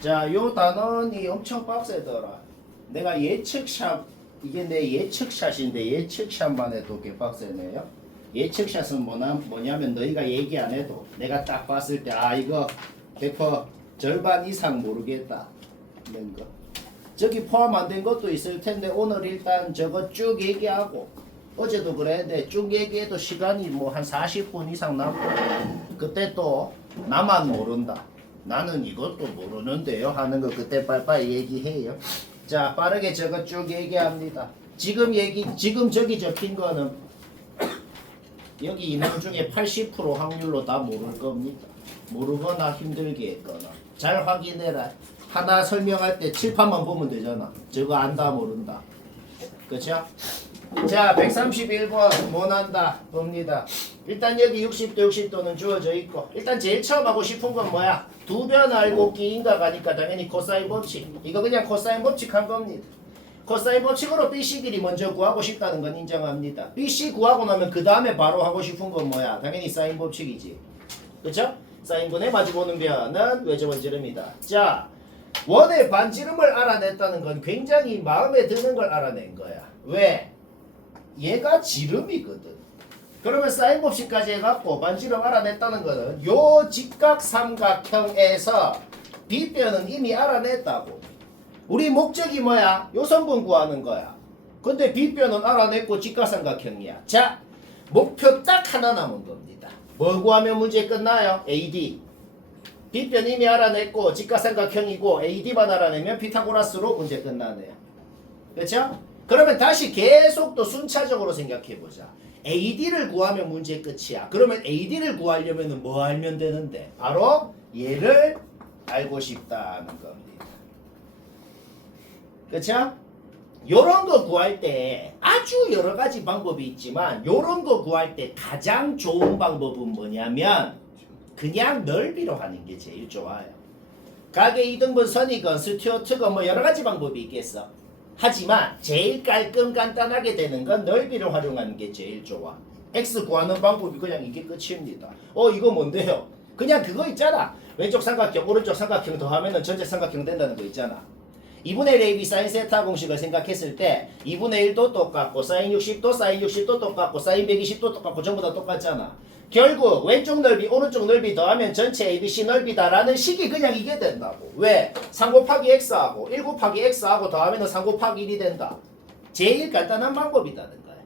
자, 요 단원이 엄청 빡세더라. 내가 예측샷, 이게 내 예측샷인데 예측샷만 해도 개빡세네요. 예측샷은 뭐냐면 너희가 얘기 안 해도 내가 딱 봤을 때 아 이거 100% 절반 이상 모르겠다 이런 거. 저기 포함 안 된 것도 있을 텐데 오늘 일단 저거 쭉 얘기하고 어제도 그랬는데 쭉 얘기해도 시간이 뭐 한 40분 이상 남고 그때 또 나만 모른다. 나는 이것도 모르는데요 하는 거 그때 빨리빨리 얘기해요. 자 빠르게 저거 쭉 얘기합니다. 지금 저기 적힌 거는 여기 있는 중에 80% 확률로 다 모를 겁니다. 모르거나 힘들게 했거나 잘 확인해라. 하나 설명할 때 칠판만 보면 되잖아. 저거 안다 모른다. 그쵸? 자 131번 뭐 난다 봅니다. 일단 여기 60도 60도는 주어져 있고 일단 제일 처음 하고 싶은 건 뭐야? 두 변 알고 기인각 하니까 당연히 코사인 법칙. 이거 그냥 코사인 법칙 한 겁니다. 코사인 법칙으로 BC 길이 먼저 구하고 싶다는 건 인정합니다. BC 구하고 나면 그 다음에 바로 하고 싶은 건 뭐야? 당연히 사인 법칙이지. 그쵸? 사인분의 마주보는 변은 외저 원지름이다. 자 원의 반지름을 알아냈다는 건 굉장히 마음에 드는 걸 알아낸 거야. 왜? 얘가 지름이거든. 그러면 사인 법칙까지 해갖고 반지름 알아냈다는 거는 요 직각 삼각형에서 B변은 이미 알아냈다고. 우리 목적이 뭐야? 요선분 구하는 거야. 근데 B변은 알아냈고 직각삼각형이야. 자, 목표 딱 하나 남은 겁니다. 뭐 구하면 문제 끝나요? AD. B변 이미 알아냈고 직각삼각형이고 AD만 알아내면 피타고라스로 문제 끝나네요. 그렇죠? 그러면 다시 계속 또 순차적으로 생각해보자. AD를 구하면 문제 끝이야. 그러면 AD를 구하려면 뭐 알면 되는데? 바로 얘를 알고 싶다는 겁니다. 그쵸? 요런 거 구할 때 아주 여러 가지 방법이 있지만 요런 거 구할 때 가장 좋은 방법은 뭐냐면 그냥 넓이로 하는 게 제일 좋아요. 가게 2등분 선이건 스튜어트건 뭐 여러 가지 방법이 있겠어. 하지만 제일 깔끔 간단하게 되는 건 넓이를 활용하는 게 제일 좋아. X 구하는 방법이 그냥 이게 끝입니다. 이거 뭔데요? 그냥 그거 있잖아. 왼쪽 삼각형 오른쪽 삼각형 더하면 전체 삼각형 된다는 거 있잖아. 2분의 1 AB 사인 세타 공식을 생각했을 때 2분의 1도 똑같고 사인 60도 사인 60도 똑같고 사인 120도 똑같고 전부 다 똑같잖아. 결국 왼쪽 넓이 오른쪽 넓이 더하면 전체 ABC 넓이다라는 식이 그냥 이게 된다고. 왜? 3 곱하기 X하고 1 곱하기 X하고 더하면 3 곱하기 1이 된다. 제일 간단한 방법이라는 거야.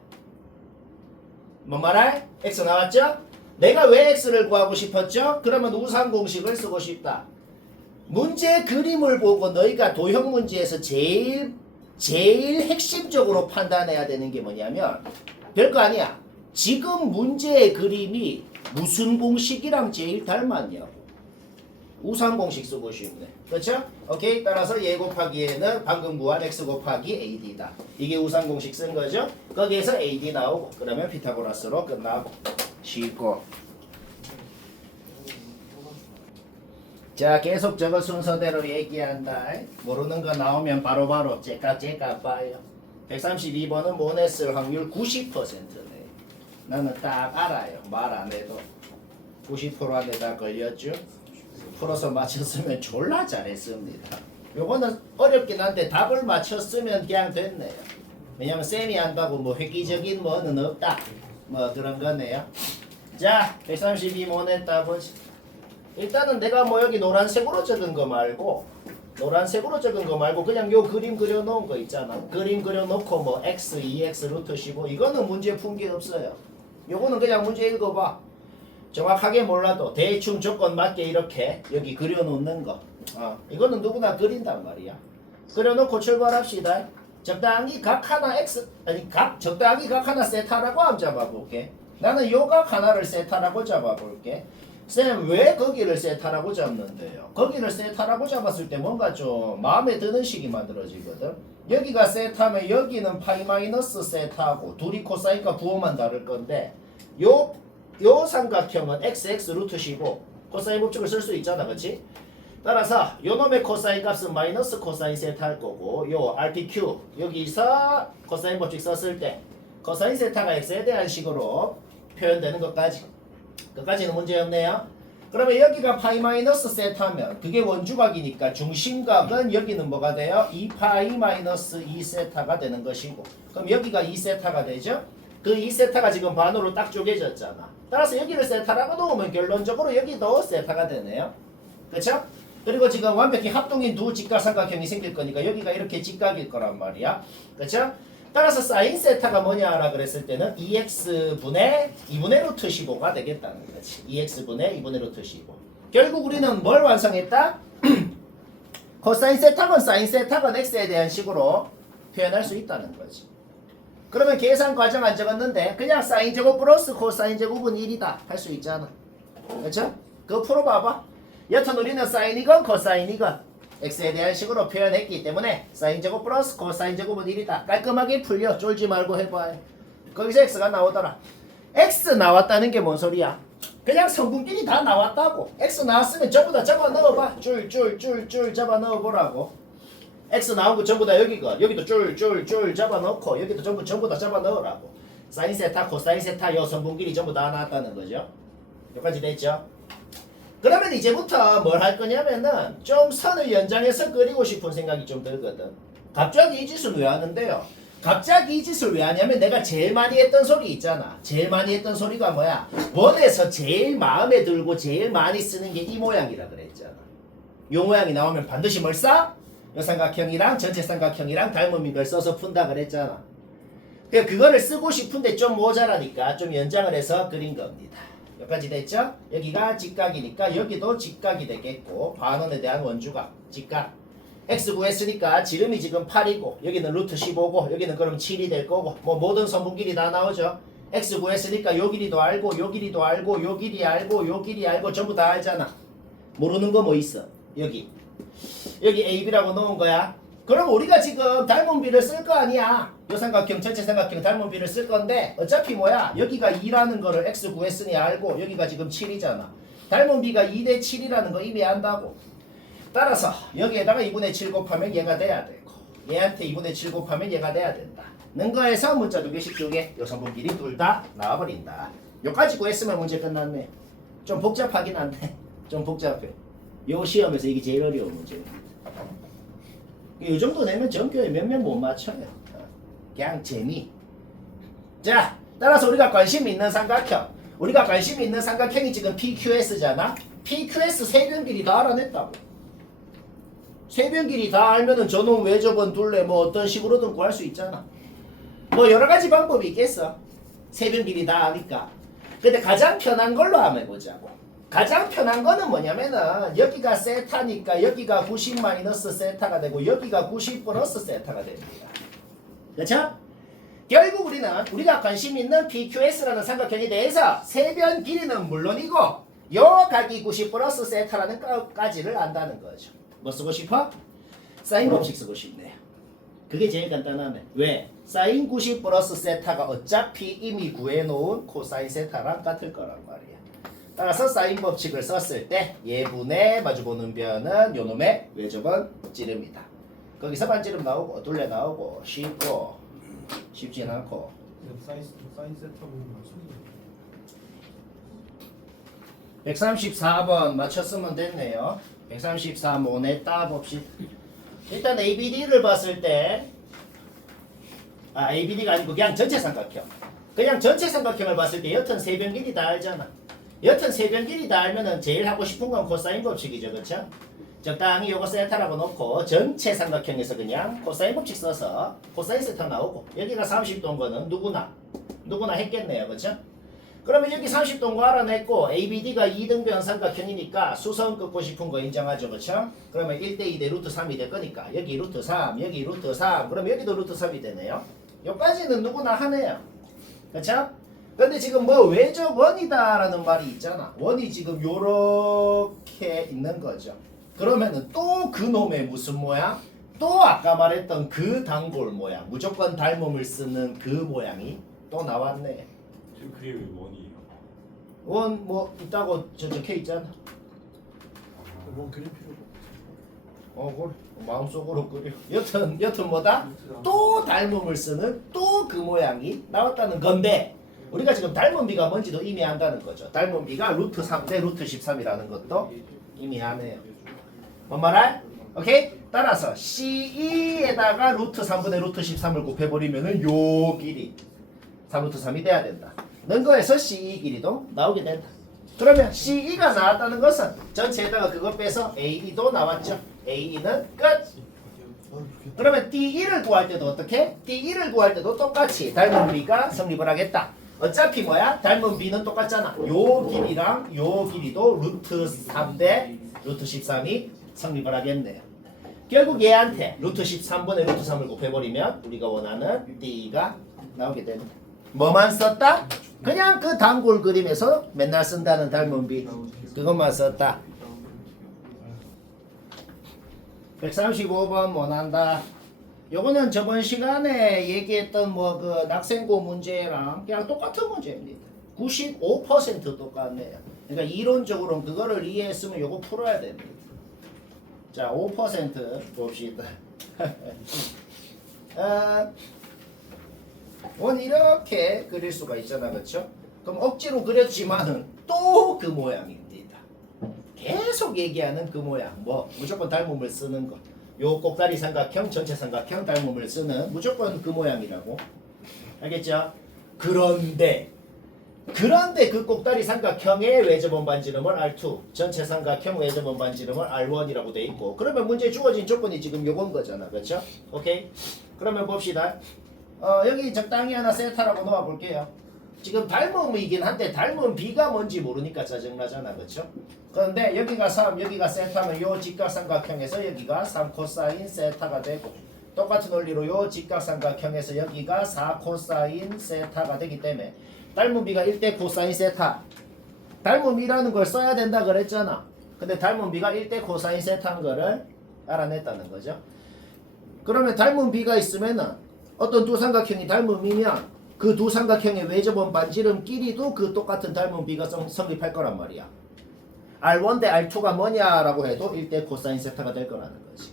뭔 말할? X 나왔죠? 내가 왜 X를 구하고 싶었죠? 그러면 우상 공식을 쓰고 싶다. 문제 그림을 보고 너희가 도형 문제에서 제일 핵심적으로 판단해야 되는 게 뭐냐면 별거 아니야. 지금 문제의 그림이 무슨 공식이랑 제일 닮았냐고. 우상 공식 쓰고 싶네. 그렇죠? 오케이. 따라서 얘 곱하기 얘는 방금 구한 x 곱하기 ad다. 이게 우상 공식 쓴 거죠. 거기에서 ad 나오고 그러면 피타고라스로 끝나고 쉽고. 자 계속 저거 순서대로 얘기한다. 모르는 거 나오면 바로바로 째깍째깍 봐요. 132번은 못 냈을 확률 90%네. 나는 딱 알아요. 말 안 해도 90% 안에 다 걸렸죠. 풀어서 맞췄으면 졸라 잘했습니다. 요거는 어렵긴 한데 답을 맞췄으면 그냥 됐네요. 왜냐면 쌤이 한다고 뭐 획기적인 뭐는 없다. 뭐 그런 거네요. 자 132 못 냈다 보지. 일단은 내가 뭐 여기 노란색으로 적은 거 말고 그냥 요 그림 그려놓은 거 있잖아. 그림 그려놓고 뭐 x, 2x 루트 15 이거는 문제 푼 게 없어요. 요거는 그냥 문제 읽어봐. 정확하게 몰라도 대충 조건 맞게 이렇게 여기 그려놓는 거. 이거는 누구나 그린단 말이야. 그려놓고 출발합시다. 적당히 각 하나 x 적당히 각 하나 세타라고 한번 잡아볼게. 나는 요 각 하나를 세타라고 잡아볼게. 쌤 왜 거기를 세타라고 잡는데요? 거기를 세타라고 잡았을 때 뭔가 좀 마음에 드는 식이 만들어지거든. 여기가 세타면 여기는 파이 마이너스 세타고 둘이 코사인과 부호만 다를 건데 요 삼각형은 xx 루트 15 코사인 법칙을 쓸 수 있잖아. 그치? 따라서 요 놈의 코사인 값은 마이너스 코사인 세타 할 거고 요 RPQ 여기서 코사인 법칙 썼을 때 코사인 세타가 x에 대한 식으로 표현되는 것까지 끝까지는 문제 없네요. 그러면 여기가 파이 마이너스 세타면 그게 원주각이니까 중심각은 여기는 뭐가 돼요? 2파이 마이너스 2세타가 되는 것이고 그럼 여기가 2세타가 되죠? 그 2세타가 지금 반으로 딱 쪼개졌잖아. 따라서 여기를 세타라고 놓으면 결론적으로 여기도 세타가 되네요. 그렇죠? 그리고 지금 완벽히 합동인 두 직각삼각형이 생길 거니까 여기가 이렇게 직각일 거란 말이야. 그렇죠? 따라서 사인 세타가 뭐냐라 그랬을 때는 2x분의 2분의 루트 15가 되겠다는 거지. 2x분의 2분의 루트 15. 결국 우리는 뭘 완성했다? 코사인 세타건 사인 세타건 x에 대한 식으로 표현할 수 있다는 거지. 그러면 계산 과정 안 적었는데 그냥 사인 제곱 플러스 코사인 제곱은 1이다 할 수 있잖아. 그렇죠? 그거 풀어봐봐. 여튼 우리는 사인이건 코사인이건 x에 대한 식으로 표현했기 때문에 사인 제곱 플러스 코사인 제곱은 1이다. 깔끔하게 풀려. 쫄지 말고 해봐요. 거기서 x가 나오더라. x 나왔다는 게 뭔 소리야? 그냥 성분끼리 다 나왔다고. x 나왔으면 전부 다 잡아 넣어봐. 줄 잡아 넣어보라고. x 나온 거 전부 다 여기도 줄 잡아 넣고 여기도 전부 다 잡아 넣으라고. 사인 세타 코사인 세타 요 성분끼리 전부 다 나왔다는 거죠. 여기까지 됐죠? 그러면 이제부터 뭘 할 거냐면은 좀 선을 연장해서 그리고 싶은 생각이 좀 들거든. 갑자기 이 짓을 왜 하는데요? 갑자기 이 짓을 왜 하냐면 내가 제일 많이 했던 소리 있잖아. 제일 많이 했던 소리가 뭐야? 원에서 제일 마음에 들고 제일 많이 쓰는 게 이 모양이라 그랬잖아. 요 모양이 나오면 반드시 뭘 써? 요 삼각형이랑 전체 삼각형이랑 닮은 걸 써서 푼다 그랬잖아. 그러니까 그거를 쓰고 싶은데 좀 모자라니까 좀 연장을 해서 그린 겁니다. 여기까지 됐죠? 여기가 직각이니까 여기도 직각이 되겠고 반원에 대한 원주각 직각 x 구했으니까 지름이 지금 8이고 여기는 루트 15고 여기는 그럼 7이 될 거고 뭐 모든 선분길이 다 나오죠. x 구했으니까 요 길이도 알고 요 길이도 알고 요 길이 알고 요 길이 알고 전부 다 알잖아. 모르는 거 뭐 있어? 여기 AB라고 넣은 거야. 그럼 우리가 지금 닮은 비를 쓸 거 아니야. 요 삼각형 전체 삼각형 닮은 비를 쓸 건데 어차피 뭐야 여기가 2라는 거를 x 구했으니 알고 여기가 지금 7이잖아. 닮은 비가 2대 7이라는 거 이미 안다고. 따라서 여기에다가 2분의 7 곱하면 얘가 돼야 되고 얘한테 2분의 7 곱하면 얘가 돼야 된다 는 거에서 문자 2개씩 2개 요 성분끼리 둘 다 나와버린다. 요까지 구했으면 문제 끝났네. 좀 복잡하긴 한데 좀 복잡해. 요 시험에서 이게 제일 어려운 문제입니다. 이 정도 내면 전교에 몇 명 못 맞춰요. 그냥 재미. 자, 따라서 우리가 관심 있는 삼각형. 우리가 관심 있는 삼각형이 지금 PQS잖아. PQS 세변 길이 다 알아냈다고. 세변 길이 다 알면은 저놈 외접은 둘레 뭐 어떤 식으로든 구할 수 있잖아. 뭐 여러 가지 방법이 있겠어. 세변 길이 다 아니까. 근데 가장 편한 걸로 한번 해보자고. 가장 편한 거는 뭐냐면은 여기가 세타니까 여기가 90 마이너스 세타가 되고 여기가 90 플러스 세타가 됩니다. 그렇죠? 결국 우리가 관심 있는 PQS라는 삼각형에 대해서 세변 길이는 물론이고 요 각이 90 플러스 세타라는 까지를 안다는 거죠. 뭐 쓰고 싶어? 사인 법칙 쓰고 싶네요. 그게 제일 간단하네. 왜? 사인 90 플러스 세타가 어차피 이미 구해놓은 코사인 세타랑 같을 거란 말이야. 따라서 사인 법칙을 썼을 때 예분의 마주보는 변은 요놈의 외접은 찌릅니다. 거기서 반지름 나오고 둘레 나오고 쉽고 쉽진 않고 사인 세타 보면 맞추는 134번 맞췄으면 됐네요. 134 모네 따봅시다. 일단 ABD를 봤을 때 ABD가 아니고 그냥 전체 삼각형. 그냥 전체 삼각형을 봤을 때 여튼 세변 길이 다 알잖아. 여튼 세변 길이 다 알면은 제일 하고 싶은 건 코사인 법칙이죠. 그쵸? 적당히 요거 세타라고 놓고 전체 삼각형에서 그냥 코사인 법칙 써서 코사인 세타 나오고 여기가 30도인 거는 누구나 했겠네요. 그쵸? 그러면 여기 30도인 거 알아냈고 ABD가 2등변 삼각형이니까 수선 긋고 싶은 거 인정하죠. 그쵸? 그러면 1대2 대 루트 3이 될 거니까 여기 루트 3 여기 루트 3 그러면 여기도 루트 3이 되네요. 여기까지는 누구나 하네요. 그쵸? 근데 지금 뭐 외접 원이다라는 말이 있잖아. 원이 지금 요렇게 있는 거죠. 그러면은 또 그놈의 무슨 모양? 또 아까 말했던 그 단골 모양. 무조건 닮음을 쓰는 그 모양이 또 나왔네. 지금 그게 왜 원이에요? 원 뭐 있다고 적혀 있잖아. 원 그릴 필요가 그래. 마음속으로 그려. 여튼 뭐다? 또 닮음을 쓰는 또 그 모양이 나왔다는 건데 우리가 지금 닮은 비가 뭔지도 이미 안다는 거죠. 닮은 비가 루트 3 대 루트 13이라는 것도 이미 아네요. 뭔 말할? 오케이? 따라서 C2에다가 루트 3분의 루트 13을 곱해버리면은 요 길이 3루트 3이 돼야 된다. 는 거에서 C2 길이도 나오게 된다. 그러면 C2가 나왔다는 것은 전체에다가 그거 빼서 A2도 나왔죠. A2는 끝. 그러면 D1을 구할 때도 어떻게? D1을 구할 때도 똑같이 닮은 B가 성립을 하겠다. 어차피 뭐야? 닮은 B는 똑같잖아. 요 길이랑 요 길이도 루트 3 대 루트 13이 성립을 하겠네요. 결국 얘한테 루트 13분의 루트 3을 곱해버리면 우리가 원하는 D가 나오게 됩니다. 뭐만 썼다? 그냥 그 단골 그림에서 맨날 쓴다는 닮은 B 그것만 썼다. 135번 원한다. 요거는 저번 시간에 얘기했던 뭐 그 낙생고 문제랑 그냥 똑같은 문제입니다. 95% 똑같네요. 그러니까 이론적으로는 그거를 이해했으면 요거 풀어야 됩니다. 자, 5% 봅시다. 원 이렇게 그릴 수가 있잖아, 그렇죠? 그럼 억지로 그렸지만은 또 그 모양입니다. 계속 얘기하는 그 모양. 뭐 무조건 닮음을 쓰는 거. 요 꼭다리 삼각형, 전체 삼각형 닮음을 쓰는 무조건 그 모양이라고. 알겠죠? 그런데 그 꼭다리 삼각형의 외접원 반지름을 R2, 전체 삼각형 외접원 반지름을 R1이라고 돼 있고, 그러면 문제에 주어진 조건이 지금 요건 거잖아, 그렇죠? 오케이? 그러면 봅시다. 여기 적당히 하나 세타라고 놓아 볼게요. 지금 닮음이긴 한데 닮은 B가 뭔지 모르니까 짜증나잖아, 그렇죠? 그런데 여기가 3, 여기가 세타면 요 직각삼각형에서 여기가 3 코사인 세타가 되고, 똑같은 원리로 요 직각삼각형에서 여기가 4 코사인 세타가 되기 때문에 닮은 B가 1대 코사인 세타. 닮은 B라는 걸 써야 된다 그랬잖아. 근데 닮은 B가 1대 코사인 세타인 거를 알아냈다는 거죠. 그러면 닮은 B가 있으면은 어떤 두 삼각형이 닮음이면 그 두 삼각형의 외접원 반지름끼리도 그 똑같은 닮은 B가 성립할 거란 말이야. R1 대 R2가 뭐냐라고 해도 1대 코사인 세타가 될 거라는 거지.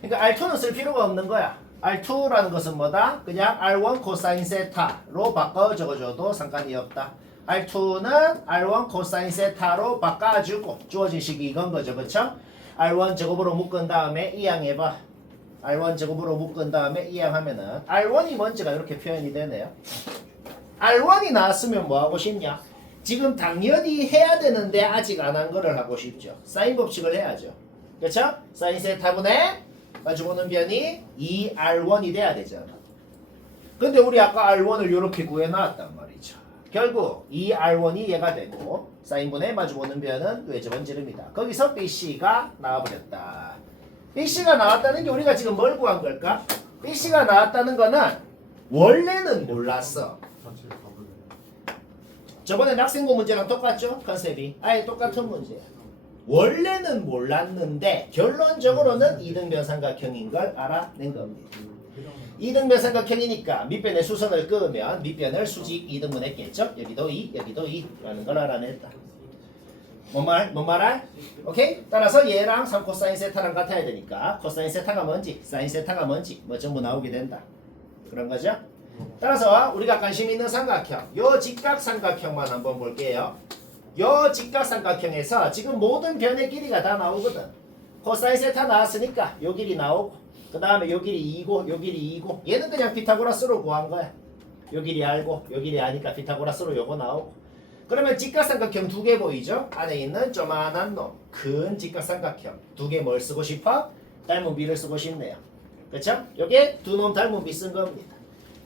그러니까 R2는 쓸 필요가 없는 거야. R2라는 것은 뭐다? 그냥 R1 코사인 세타로 바꿔 적어줘도 상관이 없다. R2는 R1 코사인 세타로 바꿔주고 주어진 식이 이건 거죠. 그쵸? R1 제곱으로 묶은 다음에 이항해봐. R1 제곱으로 묶은 다음에 이항하면은 R1이 뭔지가 이렇게 표현이 되네요. R1이 나왔으면 뭐 하고 싶냐? 지금 당연히 해야 되는데 아직 안 한 거를 하고 싶죠. 사인 법칙을 해야죠. 그렇죠? 사인 세타분의 마주보는 변이 2R1이 돼야 되잖아. 근데 우리 아까 R1을 이렇게 구해놨단 말이죠. 결국 2R1이 얘가 되고 사인분의 마주보는 변은 외접원 지름이다. 거기서 BC가 나와버렸다. BC가 나왔다는 게 우리가 지금 뭘 구한 걸까? BC가 나왔다는 거는 원래는 몰랐어. 저번에 낙생고 문제랑 똑같죠? 컨셉이 아예 똑같은 문제야. 원래는 몰랐는데 결론적으로는 이등변 삼각형인 걸 알아낸 겁니다. 이등변 삼각형이니까 밑변에 수선을 그으면 밑변을 수직 2등분 했겠죠? 여기도 2, 여기도 2라는 걸 알아냈다. 뭔 말할? 오케이? 따라서 얘랑 3 코사인 세타랑 같아야 되니까 코사인 세타가 뭔지 사인 세타가 뭔지 뭐 전부 나오게 된다. 그런 거죠? 따라서 우리가 관심 있는 삼각형 요 직각삼각형만 한번 볼게요. 요 직각삼각형에서 지금 모든 변의 길이가 다 나오거든. 코사인 세타 나왔으니까 요 길이 나오고 그 다음에 요 길이 2고 요 길이 2고 얘는 그냥 피타고라스로 구한 거야. 요 길이 알고 요 길이 아니까 피타고라스로 요거 나오고 그러면 직각삼각형 두 개 보이죠? 안에 있는 조만한 놈, 큰 직각삼각형 두 개 뭘 쓰고 싶어? 닮은 B를 쓰고 싶네요. 그쵸? 요게 두 놈 닮은 B 쓴 겁니다.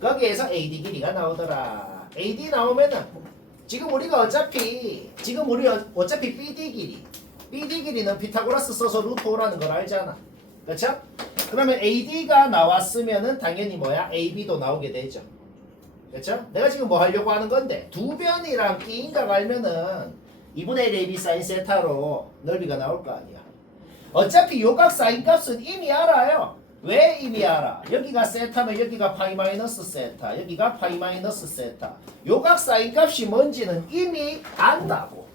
거기에서 AD 길이가 나오더라. AD 나오면은 지금 우리가 어차피 BD 길이는 피타고라스 써서 루트 5라는 걸 알잖아. 그쵸? 그러면 AD가 나왔으면은 당연히 뭐야? AB도 나오게 되죠. 그렇죠? 내가 지금 뭐 하려고 하는 건데 두 변이랑 끼인각 알면은 2분의 1 AB 사인 세타로 넓이가 나올 거 아니야. 어차피 요각 사인 값은 이미 알아요. 왜 이미 알아? 여기가 세타면 여기가 파이 마이너스 세타, 여기가 파이 마이너스 세타. 요각 사인 값이 뭔지는 이미 안다고.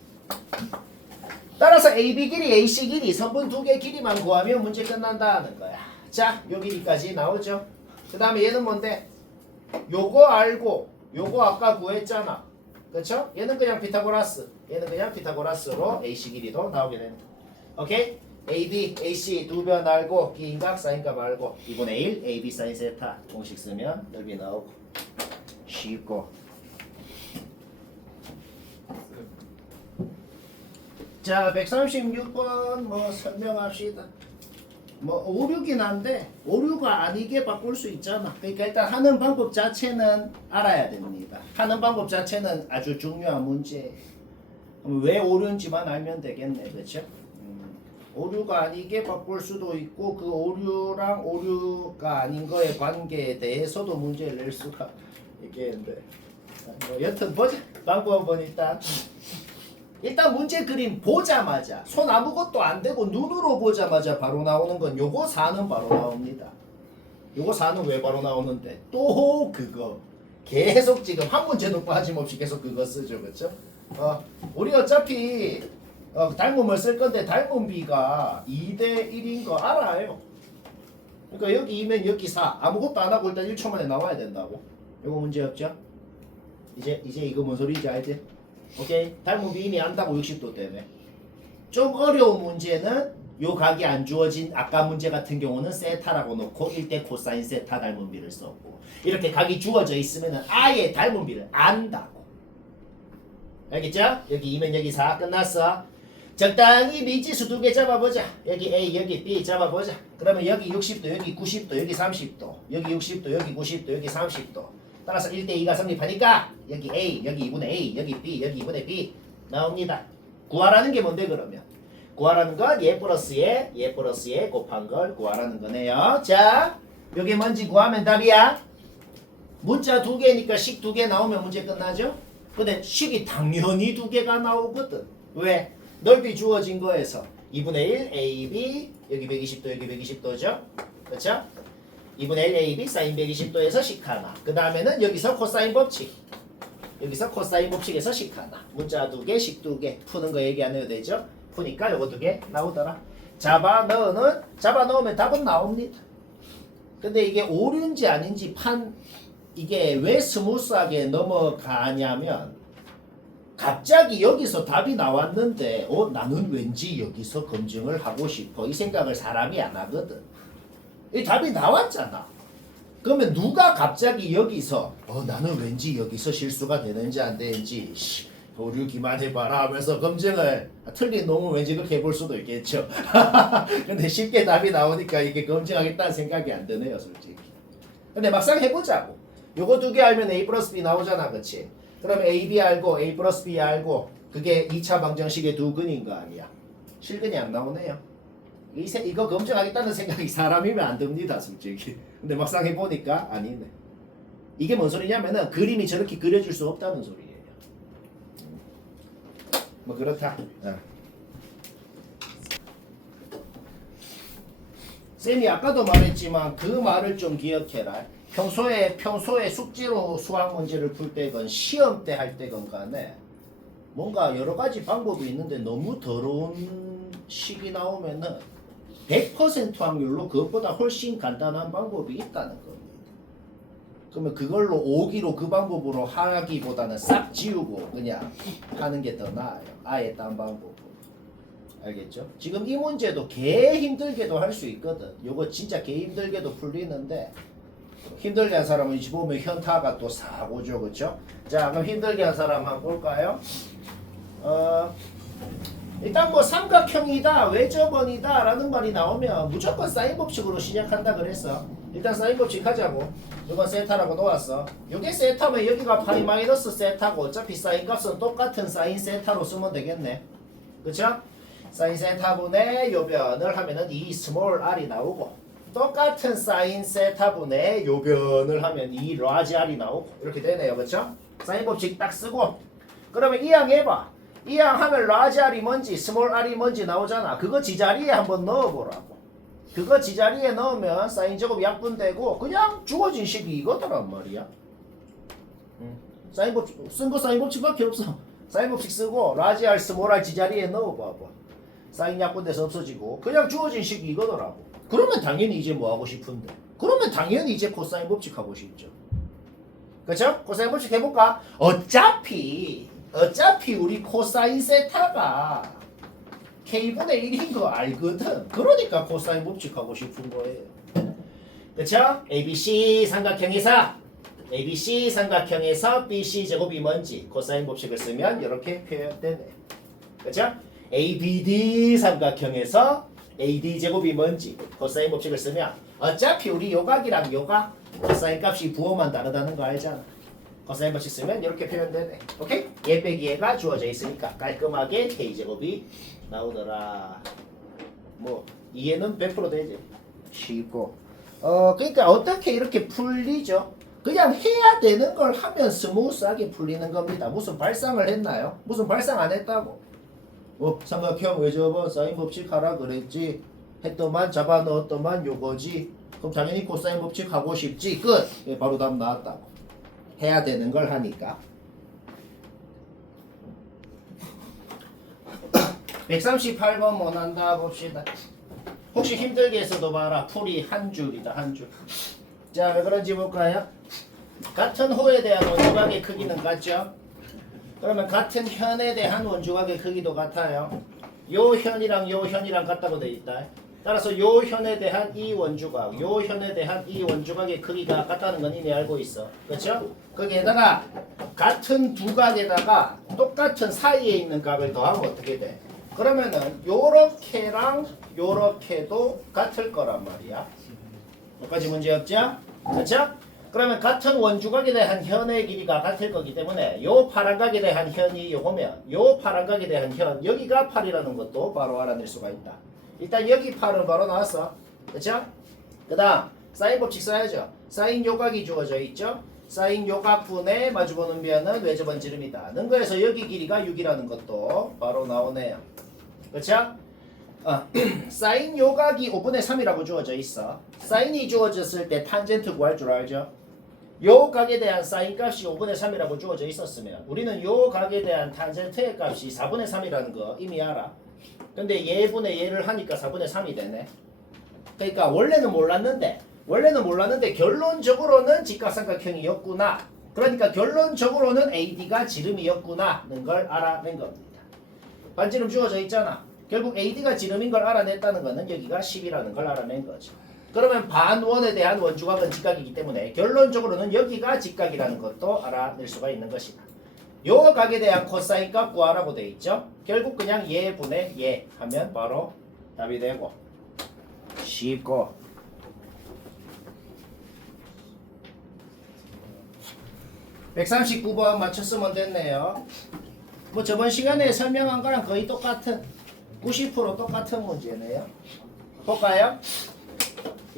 따라서 AB 길이, AC 길이, 선분 두 개 길이만 구하면 문제 끝난다는 거야. 자, 요 길이까지 나오죠. 그 다음에 얘는 뭔데? 요거 알고 요거 아까 구했잖아. 그쵸? 얘는 그냥 피타고라스. 얘는 그냥 피타고라스로 AC 길이도 나오게 됩니다. 오케이? AB, AC 두 변 알고 B인각, 사인값 알고 2분의 1 AB 사인 세타 공식 쓰면 넓이 나오고 쉽고. 자 136번 뭐 설명합시다. 뭐 오류긴 한데 오류가 아니게 바꿀 수 있잖아. 그러니까 일단 하는 방법 자체는 알아야 됩니다. 하는 방법 자체는 아주 중요한 문제예요. 왜 오류인지만 알면 되겠네. 그렇죠? 오류가 아니게 바꿀 수도 있고 그 오류랑 오류가 아닌 거의 관계에 대해서도 문제를 낼 수가 있겠는데 뭐 여튼 보자. 방법은 일단 문제 그림 보자마자 손 아무것도 안 대고 눈으로 보자마자 바로 나오는 건 요거 4는 바로 나옵니다. 요거 4는 왜 바로 나오는데 또 그거 계속 지금 한 문제도 빠짐없이 계속 그거 쓰죠. 그렇죠? 우리 어차피 닮음을 쓸 건데 닮음 비가 2대 1인 거 알아요. 그러니까 여기 2면 여기 4 아무것도 안 하고 일단 1초 만에 나와야 된다고. 요거 문제 없죠? 이제 이거 뭔 소리인지 알지? 오케이? 닮은 비임이 안다고 60도 때문에. 좀 어려운 문제는 요 각이 안 주어진 아까 문제 같은 경우는 세타라고 놓고 1대 코사인 세타 닮은 비를 썼고 이렇게 각이 주어져 있으면 아예 닮은 비를 안다고. 알겠죠? 여기 2면 여기 4 끝났어. 적당히 미지수 두 개 잡아보자. 여기 A 여기 B 잡아보자. 그러면 여기 60도 여기 90도 여기 30도 여기 60도 여기 90도 여기 30도 따라서 1대2가 성립하니까 여기 A 여기 2분의 A 여기 B 여기 2분의 B 나옵니다. 구하라는 게 뭔데 그러면? 구하라는 건 얘 플러스 얘 플러스 얘 곱한 걸 구하라는 거네요. 자 여기 뭔지 구하면 답이야. 문자 두 개니까 식 두 개 나오면 문제 끝나죠? 근데 식이 당연히 두 개가 나오거든. 왜? 넓이 주어진 거에서 2분의 1 AB 여기 120도 여기 120도죠? 그렇죠? 2분의 1 AB 사인 120도에서 식 하나. 그 다음에는 여기서 코사인 법칙. 여기서 코사인 법칙에서 식 하나. 문자 두 개, 식 두 개. 푸는 거 얘기 안 해도 되죠? 푸니까 요거 두 개 나오더라. 잡아 넣으면 답은 나옵니다. 근데 이게 오류인지 아닌지 이게 왜 스무스하게 넘어가냐면 갑자기 여기서 답이 나왔는데 나는 왠지 여기서 검증을 하고 싶어 이 생각을 사람이 안 하거든. 이 답이 나왔잖아. 그러면 누가 갑자기 여기서 나는 왠지 여기서 실수가 되는지 안 되는지 보류 기만해봐라 하면서 검증을 틀린 놈은 왠지 그렇게 해볼 수도 있겠죠. 근데 쉽게 답이 나오니까 이게 검증하겠다는 생각이 안 드네요 솔직히. 근데 막상 해보자고. 요거 두 개 알면 A 플러스 B 나오잖아. 그치? 그럼 A, B 알고 A 플러스 B 알고 그게 2차 방정식의 두 근인 거 아니야. 실근이 안 나오네요. 이거 검증하겠다는 생각이 사람이면 안 듭니다 솔직히. 근데 막상 해보니까 아니네. 이게 뭔 소리냐면은 그림이 저렇게 그려질 수 없다는 소리예요. 뭐 그렇다. 쌤이 아까도 말했지만 그 말을 좀 기억해라. 평소에 숙지로 수학 문제를 풀 때건 시험 때 할 때건 간에 뭔가 여러 가지 방법이 있는데 너무 더러운 식이 나오면은 100% 확률로 그것보다 훨씬 간단한 방법이 있다는 겁니다. 그러면 그걸로 오기로 그 방법으로 하기보다는 싹 지우고 그냥 하는 게 더 나아요. 아예 딴 방법으로. 알겠죠? 지금 이 문제도 개 힘들게도 할 수 있거든. 요거 진짜 개 힘들게도 풀리는데 힘들게 한 사람은 이제 보면 현타가 또 사고죠. 그쵸? 자 그럼 힘들게 한 사람 한번 볼까요? 일단 뭐 삼각형이다 외접원이다 라는 말이 나오면 무조건 사인 법칙으로 시작한다 그랬어. 일단 사인 법칙 하자고. 이건 세타라고 놓았어. 이게 세타면 여기가 파이 마이너스 세타고 어차피 사인 값은 똑같은 사인 세타로 쓰면 되겠네. 그쵸? 사인 세타분의 요변을 하면은 이 스몰 r이 나오고 똑같은 사인 세타분의 요변을 하면 이 라지 r이 나오고 이렇게 되네요. 그쵸? 사인 법칙 딱 쓰고 그러면 이항 해봐. 이항 하면 라지 r이 뭔지 스몰 r이 뭔지 나오잖아. 그거 지자리에 한번 넣어보라고. 그거 지자리에 넣으면 사인 제곱 약분되고 그냥 주어진 식이 이거더란 말이야. 사인 법칙 쓴 거 사인 법칙밖에 없어. 사인 법칙 쓰고 라지 r 스몰 r 지자리에 넣어봐봐. 사인 약분돼서 없어지고 그냥 주어진 식이 이거더라고. 그러면 당연히 이제 뭐 하고 싶은데? 그러면 당연히 이제 코사인 법칙 하고 싶죠. 그쵸? 코사인 법칙 해볼까? 어차피 우리 코사인 세타가 K분의 1인 거 알거든. 그러니까 코사인 법칙 하고 싶은 거예요. 그쵸? ABC 삼각형에서 BC 제곱이 뭔지 코사인 법칙을 쓰면 이렇게 표현되네. 그쵸? ABD 삼각형에서 AD 제곱이 뭔지 코사인 법칙을 쓰면 어차피 우리 요각이랑 요각 코사인 값이 부호만 다르다는 거 알잖아. 코사인 법칙 쓰면 이렇게 표현되네. 오케이? 얘 빼기 얘가 주어져 있으니까 깔끔하게 K제곱이 나오더라. 뭐 이해는 100% 되지. 쉽고. 그러니까 어떻게 이렇게 풀리죠? 그냥 해야 되는 걸 하면 스무스하게 풀리는 겁니다. 무슨 발상을 했나요? 무슨 발상 안 했다고. 삼각형 왜 접어? 사인 법칙 하라 그랬지. 했더만 잡아 넣었더만 요거지. 그럼 당연히 코사인 법칙 하고 싶지. 끝. 예, 바로 답 나왔다고. 해야 되는 걸 하니까. 138번 뭐 난다 봅시다. 혹시 힘들게 해서도 봐라. 풀이 한 줄이다, 한 줄. 자, 왜 그런지 볼까요? 같은 호에 대한 원주각의 크기는 같죠? 그러면 같은 현에 대한 원주각의 크기도 같아요. 요 현이랑 요 현이랑 같다고 돼 있다. 따라서 요 현에 대한 이 원주각, 요 현에 대한 이 원주각의 크기가 같다는 건 이미 알고 있어. 그렇죠? 거기에다가 같은 두 각에다가 똑같은 사이에 있는 각을 더하면 어떻게 돼? 그러면은 요렇게랑 요렇게도 같을 거란 말이야. 여기까지 문제 없죠? 그렇죠? 그러면 같은 원주각에 대한 현의 길이가 같을 거기 때문에 요 파란 각에 대한 현이 요거면 요 파란 각에 대한 현 여기가 8이라는 것도 바로 알아낼 수가 있다. 일단 여기 8은 바로 나왔어. 그렇죠? 그 다음 사인 법칙 써야죠. 사인 요각이 주어져 있죠? 사인 요각분의 마주보는 면은 외접은 지름이다. 는 거에서 여기 길이가 6이라는 것도 바로 나오네요. 그렇죠? 사인 요각이 5분의 3이라고 주어져 있어. 사인이 주어졌을 때 탄젠트 구할 줄 알죠? 요 각에 대한 사인 값이 5분의 3이라고 주어져 있었으면 우리는 요 각에 대한 탄젠트의 값이 4분의 3이라는 거 이미 알아. 근데 얘분의 얘를 하니까 4분의 3이 되네. 그러니까 원래는 몰랐는데 결론적으로는 직각삼각형이었구나. 그러니까 결론적으로는 AD가 지름이었구나는 걸 알아낸 겁니다. 반지름 주어져 있잖아. 결국 AD가 지름인 걸 알아냈다는 것은 여기가 10이라는 걸 알아낸 거죠. 그러면 반원에 대한 원주각은 직각이기 때문에 결론적으로는 여기가 직각이라는 것도 알아낼 수가 있는 것이다. 요 각에 대한 코사인 값 구하라고 돼 있죠. 결국 그냥 얘 분의 얘 하면 바로 답이 되고 쉽고. (139번) 맞췄으면 됐네요. 뭐 저번 시간에 설명한 거랑 거의 똑같은 90% 똑같은 문제네요. 볼까요?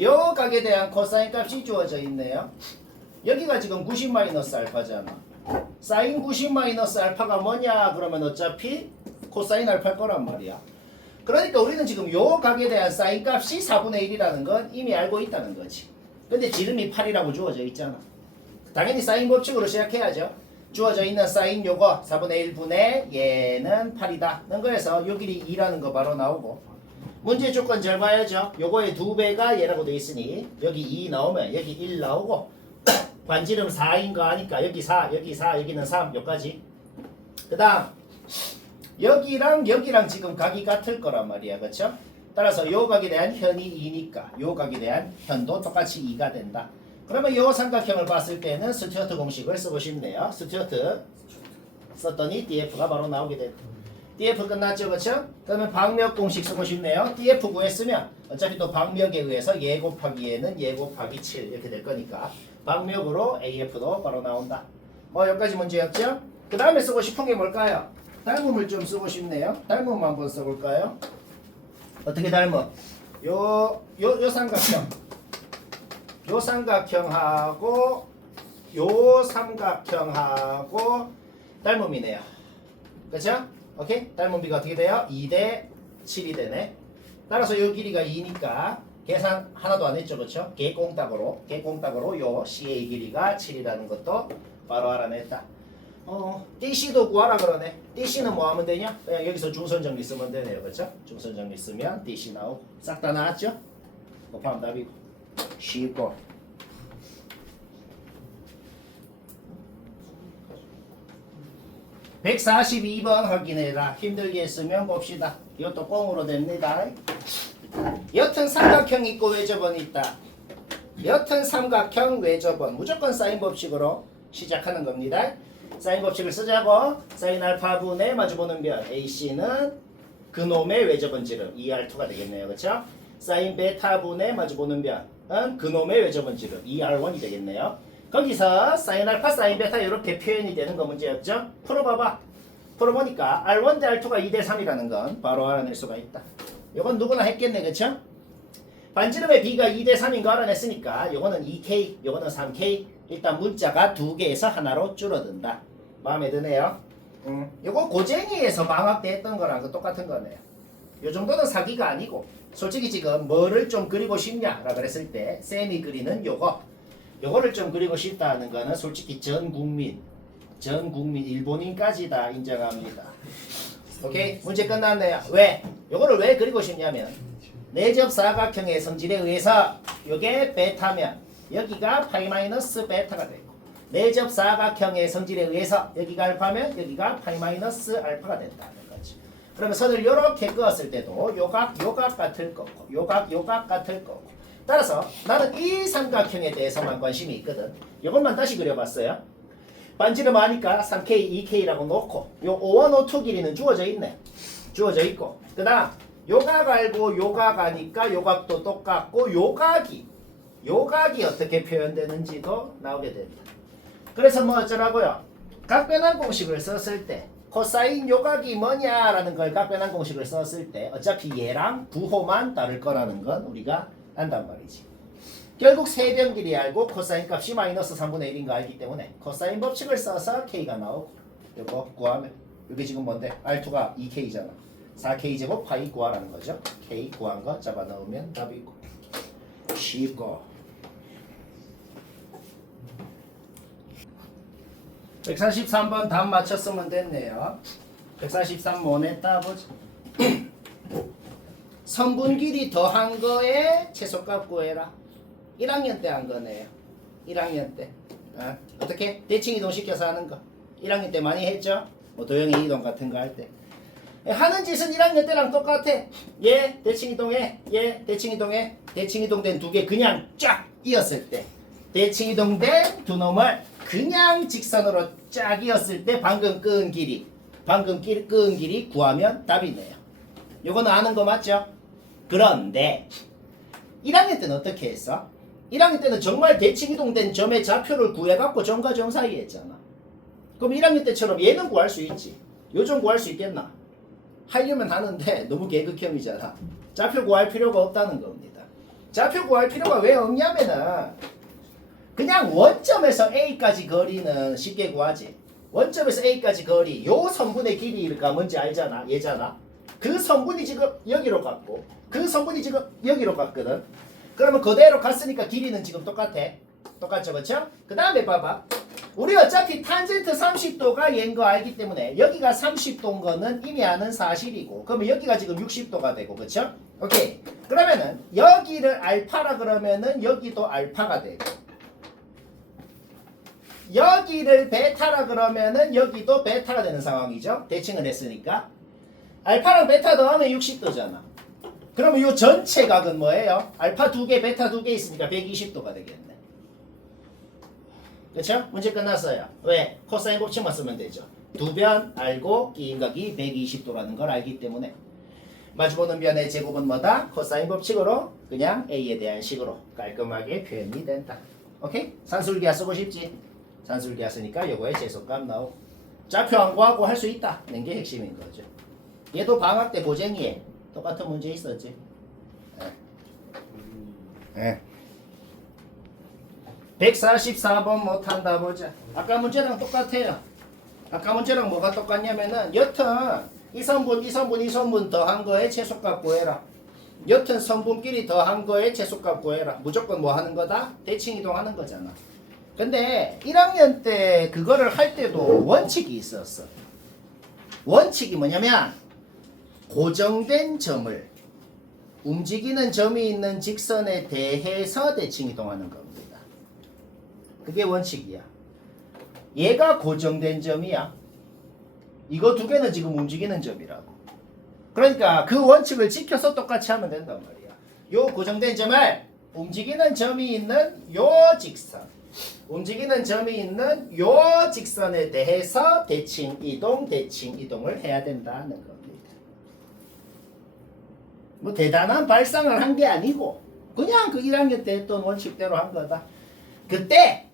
요 각에 대한 코사인 값이 주어져 있네요. 여기가 지금 90 마이너스 알파잖아. 사인 90 마이너스 알파가 뭐냐? 그러면 어차피 코사인 알파일 거란 말이야. 그러니까 우리는 지금 요 각에 대한 사인 값이 4분의 1이라는 건 이미 알고 있다는 거지. 근데 지름이 8이라고 주어져 있잖아. 당연히 사인 법칙으로 시작해야죠. 주어져 있는 사인 요거 4분의 1분의 얘는 8이다. 는 거에서 요 길이 2라는 거 바로 나오고 문제 조건 잘 봐야죠. 요거의 2배가 얘라고 돼 있으니 여기 2 나오면 여기 1 나오고 반지름 4인 거 아니까 여기 4, 여기 4, 여기는 3, 여기까지. 그 다음 여기랑 지금 각이 같을 거란 말이야. 그쵸? 따라서 요 각에 대한 현이 2니까 요 각에 대한 현도 똑같이 2가 된다. 그러면 요 삼각형을 봤을 때는 스튜어트 공식을 쓰고 싶네요. 스튜어트 썼더니 DF가 바로 나오게 된다. DF 끝났죠, 그쵸? 그러면 방역 공식 쓰고 싶네요. DF 구했으면 어차피 또 방역에 의해서 얘 곱하기 얘는 얘 곱하기 7 이렇게 될 거니까 방역으로 AF도 바로 나온다. 뭐 여기까지 문제였죠? 그 다음에 쓰고 싶은 게 뭘까요? 닮음을 좀 쓰고 싶네요. 닮음 한번 써볼까요? 어떻게 닮음? 요 삼각형 요 삼각형하고 요 삼각형하고 닮음이네요. 그쵸? 오케이? 닮음비가 어떻게 돼요? 2대 7이 되네. 따라서 요 길이가 2니까 계산 하나도 안 했죠. 그쵸? 개꽁딱으로 요 CA 길이가 7이라는 것도 바로 알아냈다. DC도 구하라 그러네. DC는 뭐 하면 되냐? 그냥 여기서 중선 정리 쓰면 되네요. 그쵸? 중선 정리 쓰면 DC 나오고 싹 다 나왔죠? 곱하면 답이고 쉽고. 142번 확인해라. 힘들게 했으면 봅시다. 이것도 꽁으로 됩니다. 옅은 삼각형 있고 외접원 있다. 옅은 삼각형 외접원 무조건 사인 법칙으로 시작하는 겁니다. 사인 법칙을 쓰자고. 사인 알파분의 마주보는 변 AC는 그놈의 외접원 지름 ER2가 되겠네요. 그렇죠? 사인 베타분의 마주보는 변은 그놈의 외접원 지름 ER1이 되겠네요. 거기서 사인 알파 사인 베타 이렇게 표현이 되는 거 문제였죠? 풀어봐봐. 풀어보니까 R1 대 R2가 2 대 3이라는 건 바로 알아낼 수가 있다. 이건 누구나 했겠네. 그쵸? 반지름의 B가 2 대 3인 거 알아냈으니까 요거는 2K, 요거는 3K. 일단 문자가 2개에서 하나로 줄어든다. 마음에 드네요. 요거 고쟁이에서 방학 때 했던 거랑 똑같은 거네요. 요 정도는 사기가 아니고 솔직히 지금 뭐를 좀 그리고 싶냐라 그랬을 때 쌤이 그리는 요거를 좀 그리고 싶다는 거는 솔직히 전 국민 일본인까지 다 인정합니다. 오케이? 문제 끝났네요. 왜? 요거를 왜 그리고 싶냐면 내접 사각형의 성질에 의해서 요게 베타면 여기가 파이 마이너스 베타가 되고 내접 사각형의 성질에 의해서 여기가 알파면 여기가 파이 마이너스 알파가 된다는 거지. 그러면 선을 요렇게 그었을 때도 요각 같을 거고 요각 같을 거고 따라서 나는 이 삼각형에 대해서만 관심이 있거든. 요것만 다시 그려봤어요. 반지름 아니까 3K, 2K라고 놓고 요 5원 5투 길이는 주어져 있네. 주어져 있고 그 다음 요각 알고 요각 아니까 요각도 똑같고 요각이 어떻게 표현되는지도 나오게 됩니다. 그래서 뭐 어쩌라고요? 각변환 공식을 썼을 때 코사인 요각이 뭐냐라는 걸 각변환 공식을 썼을 때 어차피 얘랑 부호만 다를 거라는 건 우리가 안단 말이지. 결국 세변 길이 알고 코사인 값이 마이너스 3분의 1인 거 알기 때문에 코사인 법칙을 써서 K가 나오고 요거 구하면 이게 지금 뭔데? R2가 2K잖아. 4K 제곱 파이 구하라는 거죠. K 구한 거 잡아 넣으면 답이 있고 쉽고 143번 답 맞췄으면 됐네요. 143 뭐네 따보자. 선분 길이 더한 거에 최소값 구해라. 1학년 때 한 거네요. 1학년 때. 어떻게? 대칭 이동 시켜서 하는 거. 1학년 때 많이 했죠? 뭐 도형의 이동 같은 거 할 때. 하는 짓은 1학년 때랑 똑같아. 얘 대칭 이동해. 얘 대칭 이동해. 대칭 이동된 두 개 그냥 쫙 이었을 때. 대칭 이동된 두 놈을 그냥 직선으로 쫙 이었을 때 방금 끄은 길이 구하면 답이네요. 요거는 아는 거 맞죠? 그런데 1학년 때는 어떻게 했어? 1학년 때는 정말 대칭 이동된 점의 좌표를 구해갖고 점과 점 사이에 했잖아. 그럼 1학년 때처럼 얘는 구할 수 있지. 요점 구할 수 있겠나? 하려면 하는데 너무 개극혐이잖아. 좌표 구할 필요가 없다는 겁니다. 좌표 구할 필요가 왜 없냐면은 그냥 원점에서 A까지 거리는 쉽게 구하지. 원점에서 A까지 거리 요 선분의 길이가 뭔지 알잖아. 얘잖아. 그 선분이 지금 여기로 갔고 그 선분이 지금 여기로 갔거든. 그러면 그대로 갔으니까 길이는 지금 똑같아. 똑같죠, 그렇죠? 그 다음에 봐봐. 우리 어차피 탄젠트 30도가 얘인 거 알기 때문에 여기가 30도인 거는 이미 아는 사실이고 그러면 여기가 지금 60도가 되고 그렇죠? 오케이. 그러면은 여기를 알파라 그러면은 여기도 알파가 되고 여기를 베타라 그러면은 여기도 베타가 되는 상황이죠. 대칭을 했으니까 알파랑 베타 더하면 60도잖아. 그러면 이 전체 각은 뭐예요? 알파 2개, 베타 2개 있으니까 120도가 되겠네. 그렇죠? 문제 끝났어요. 왜? 코사인 법칙만 쓰면 되죠. 두 변 알고 기인각이 120도라는 걸 알기 때문에 마주보는 변의 제곱은 뭐다? 코사인 법칙으로 그냥 A에 대한 식으로 깔끔하게 표현이 된다. 오케이? 산술기하 쓰고 싶지? 산술기하 쓰니까 요거의 제소값 나오고 좌표 안 구하고 할 수 있다. 는 게 핵심인 거죠. 얘도 방학 때 보쟁이에 똑같은 문제 있었지. 네. 144번 못한다 보자. 아까 문제랑 똑같아요. 아까 문제랑 뭐가 똑같냐면은 여튼 이 선분 더한 거에 최소값 구해라. 여튼 선분끼리 더한 거에 최소값 구해라. 무조건 뭐 하는 거다? 대칭 이동하는 거잖아. 근데 1학년 때 그거를 할 때도 원칙이 있었어. 원칙이 뭐냐면 고정된 점을 움직이는 점이 있는 직선에 대해서 대칭 이동하는 겁니다. 그게 원칙이야. 얘가 고정된 점이야. 이거 두 개는 지금 움직이는 점이라고. 그러니까 그 원칙을 지켜서 똑같이 하면 된단 말이야. 요 고정된 점을 움직이는 점이 있는 요 직선, 움직이는 점이 있는 요 직선에 대해서 대칭 이동을 해야 된다는 겁니다. 뭐 대단한 발상을 한 게 아니고 그냥 그 1학년 때 했던 원칙대로 한 거다. 그때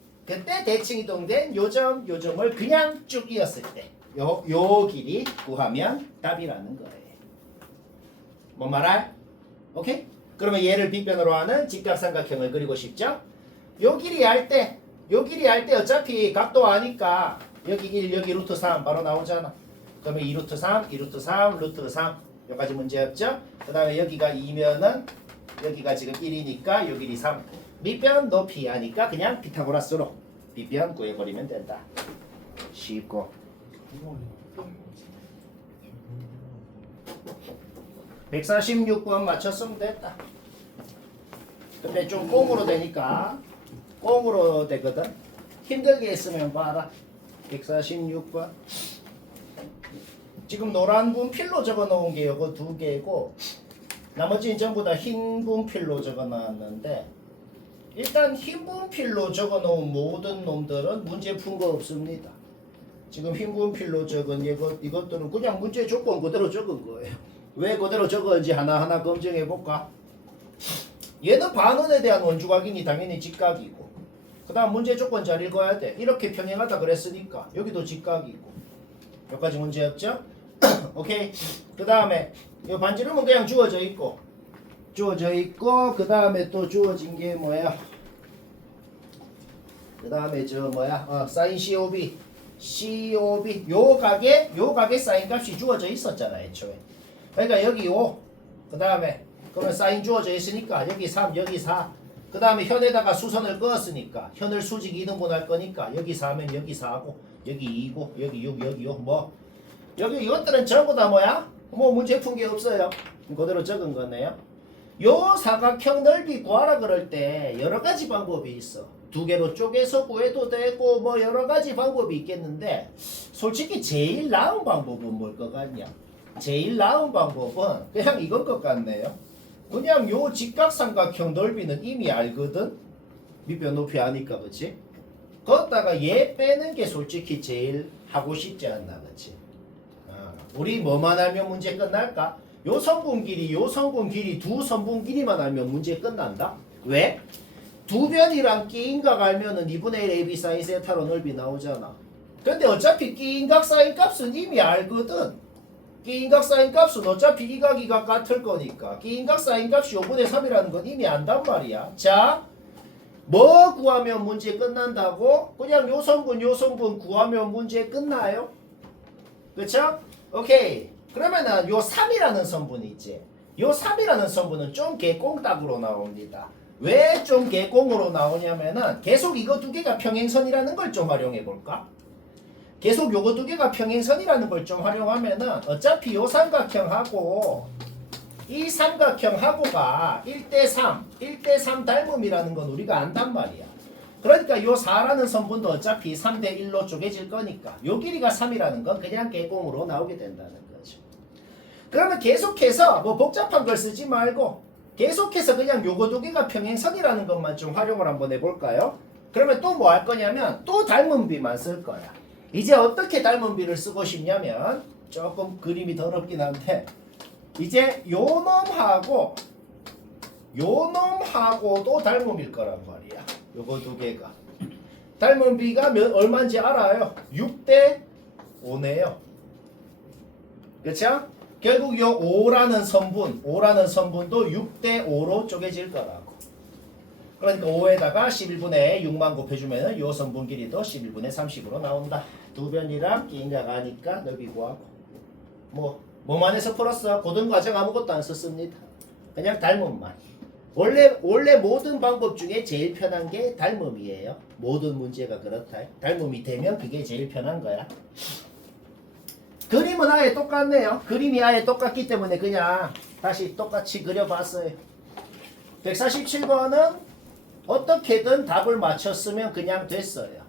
대칭 이동된 요점을 그냥 쭉 이었을 때 요 길이 구하면 답이라는 거예요. 뭔 말할? 오케이? 그러면 얘를 빗변으로 하는 직각삼각형을 그리고 싶죠? 요 길이 할 때 어차피 각도 아니까 여기 1, 여기 루트 3 바로 나오잖아. 그러면 2 루트 3, 2 루트 3, 루트 3 여기까지 문제 없죠? 그 다음에 여기가 2면은 여기가 지금 1이니까 요 길이 3. 밑변 높이 하니까 그냥 피타고라스로 밑변 구해버리면 된다. 쉽고. 146번 맞췄으면 됐다. 근데 좀 꽁으로 되니까 꽁으로 되거든. 힘들게 했으면 봐라. 146번. 지금 노란 분필로 적어 놓은 게 요거 두 개고 나머지는 전부 다 흰 분필로 적어 놨는데 일단 흰 분필로 적어 놓은 모든 놈들은 문제 푼 거 없습니다. 지금 흰 분필로 적은 이것들은 그냥 문제 조건 그대로 적은 거예요. 왜 그대로 적었는지 하나하나 검증해 볼까? 얘는 반원에 대한 원주 확인이 당연히 직각이고 그 다음 문제 조건 잘 읽어야 돼. 이렇게 평행하다 그랬으니까 여기도 직각이고 여기까지 문제 없죠? 오케이. 그 다음에 이 반지름은 그냥 주어져 있고 그 다음에 또 주어진 게 뭐야? 그 다음에 저 뭐야? 사인 COB 요 가게 사인 값이 주어져 있었잖아 애초에. 그러니까 여기 그 다음에 그러면 사인 주어져 있으니까 여기 3 여기 4 그 다음에 현에다가 수선을 그었으니까 현을 수직 2등분할 거니까 여기 4면 여기 4고 여기 2고 여기 6 여기 6 뭐 여기 이것들은 전부 다 뭐야? 뭐 문제 푼 게 없어요. 그대로 적은 거네요. 요 사각형 넓이 구하라 그럴 때 여러 가지 방법이 있어. 두 개로 쪼개서 구해도 되고 뭐 여러 가지 방법이 있겠는데 솔직히 제일 나은 방법은 뭘 것 같냐? 제일 나은 방법은 그냥 이걸 것 같네요. 그냥 요 직각삼각형 넓이는 이미 알거든. 밑변 높이 아니까 그치? 거기다가 얘 빼는 게 솔직히 제일 하고 싶지 않나 그치? 우리 뭐만 알면 문제 끝날까? 요 성분 길이 두 성분 길이만 알면 문제 끝난다. 왜? 두 변이랑 끼인각 알면은 2분의 1 AB 사인 세타로 넓이 나오잖아. 근데 어차피 끼인각 사인 값은 이미 알거든. 끼인각 사인 값은 어차피 이각 같을 거니까 끼인각 사인 값이 5분의 3이라는 건 이미 안단 말이야. 자, 뭐 구하면 문제 끝난다고? 그냥 요 성분 구하면 문제 끝나요. 그쵸? 오케이. 그러면은 요 3이라는 성분이 있지. 요 3이라는 성분은 좀 개꽁딱으로 나옵니다. 왜 좀 개꽁으로 나오냐면은 계속 이거 두 개가 평행선이라는 걸 좀 활용해 볼까? 계속 요거 두 개가 평행선이라는 걸 좀 활용하면은 어차피 요 삼각형하고 이 삼각형하고가 1대3 닮음이라는 건 우리가 안단 말이야. 그러니까 요 4라는 성분도 어차피 3대 1로 쪼개질 거니까 요 길이가 3이라는 건 그냥 개공으로 나오게 된다는 거죠. 그러면 계속해서 뭐 복잡한 걸 쓰지 말고 계속해서 그냥 요거 두 개가 평행선이라는 것만 좀 활용을 한번 해볼까요? 그러면 또 뭐 할 거냐면 또 닮은 비만 쓸 거야. 이제 어떻게 닮은 비를 쓰고 싶냐면 조금 그림이 더럽긴 한데 이제 요 놈하고도 닮음일 거란 말이야. 요거 두 개가 닮은 비가 얼마인지 알아요? 6대 5네요. 그쵸? 결국 요 5라는 성분도 6대 5로 쪼개질 거라고. 그러니까 5에다가 11분의 6만 곱해주면 요 성분 길이도 11분의 30으로 나온다. 두 변이랑 끼인각 아니까 넓이 구하고 뭐만 해서 풀었어? 고등과정 아무것도 안 썼습니다. 그냥 닮음만. 원래 모든 방법 중에 제일 편한 게 닮음이에요. 모든 문제가 그렇다. 닮음이 되면 그게 제일 편한 거야. 그림은 아예 똑같네요. 그림이 아예 똑같기 때문에 그냥 다시 똑같이 그려봤어요. 147번은 어떻게든 답을 맞췄으면 그냥 됐어요.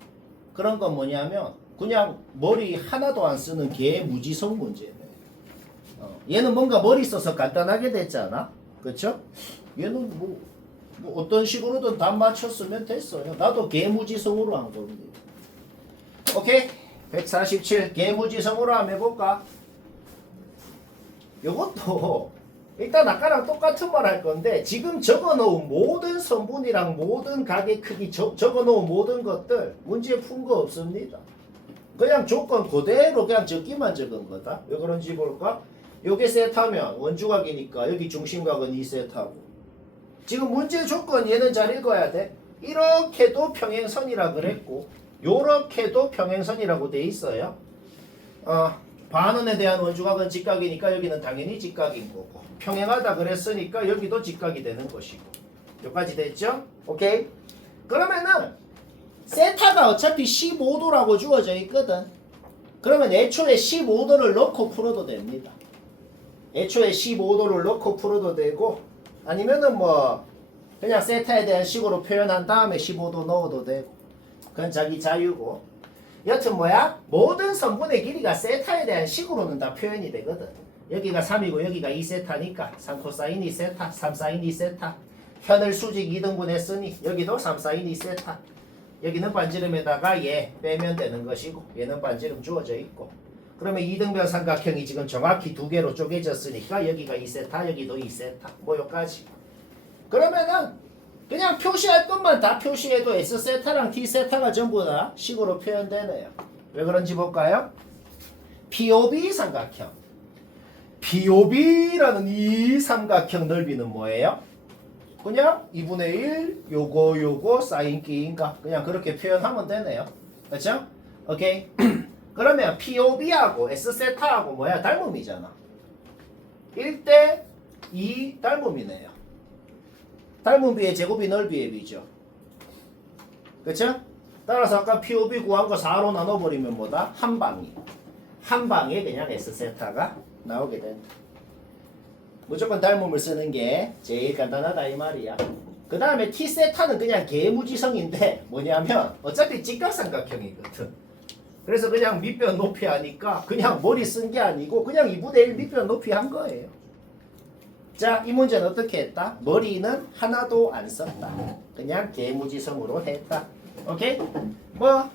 그런 건 뭐냐면 그냥 머리 하나도 안 쓰는 개무지성 문제네. 얘는 뭔가 머리 써서 간단하게 됐잖아. 그렇죠? 얘는 뭐 어떤 식으로든 답 맞췄으면 됐어요. 나도 개무지성으로 한 겁니다. 오케이. 147 개무지성으로 한번 해볼까? 요것도 일단 아까랑 똑같은 말 할 건데 지금 적어놓은 모든 성분이랑 모든 가게 크기 적어놓은 모든 것들 문제 푼 거 없습니다. 그냥 조건 그대로 그냥 적기만 적은 거다. 왜 그런지 볼까? 요게 세타면 원주각이니까 여기 중심각은 2세타고 지금 문제 조건 얘는 잘 읽어야 돼. 이렇게도 평행선이라 그랬고 요렇게도 평행선이라고 돼 있어요. 반원에 대한 원주각은 직각이니까 여기는 당연히 직각인 거고 평행하다 그랬으니까 여기도 직각이 되는 것이고 여기까지 됐죠? 오케이? 그러면은 세타가 어차피 15도라고 주어져 있거든. 그러면 애초에 15도를 넣고 풀어도 됩니다. 애초에 15도를 넣고 풀어도 되고 아니면은 뭐 그냥 세타에 대한 식으로 표현한 다음에 15도 넣어도 되고 그건 자기 자유고 여튼 뭐야? 모든 성분의 길이가 세타에 대한 식으로는 다 표현이 되거든. 여기가 3이고 여기가 2세타니까 3코사인 2세타 3사인 2세타 현을 수직 2등분 했으니 여기도 3사인 2세타 여기는 반지름에다가 얘 빼면 되는 것이고 얘는 반지름 주어져 있고 그러면 2등변 삼각형이 지금 정확히 두 개로 쪼개졌으니까 여기가 2세타 여기도 2세타 뭐 여기까지 그러면은 그냥 표시할 것만 다 표시해도 S세타랑 T세타가 전부 다 식으로 표현되네요. 왜 그런지 볼까요? POB 삼각형 POB라는 이 삼각형 넓이는 뭐예요? 그냥 2분의 1 요거 사인 끼인가 그냥 그렇게 표현하면 되네요. 그렇죠? 오케이. 그러면 POB하고 S세타하고 뭐야? 닮음이잖아. 1대 2 닮음이네요. 닮은 비의 제곱이 넓이의 비죠. 그쵸? 따라서 아까 POB 구한 거 4로 나눠버리면 뭐다? 한 방에 그냥 S세타가 나오게 된다. 무조건 닮음을 쓰는 게 제일 간단하다 이 말이야. 그 다음에 T세타는 그냥 개무지성인데 뭐냐면 어차피 직각삼각형이거든. 그래서 그냥 밑변 높이 하니까 그냥 머리 쓴 게 아니고 그냥 2분의 1 밑변 높이 한 거예요. 자, 이 문제는 어떻게 했다? 머리는 하나도 안 썼다. 그냥 개무지성으로 했다. 오케이? 뭐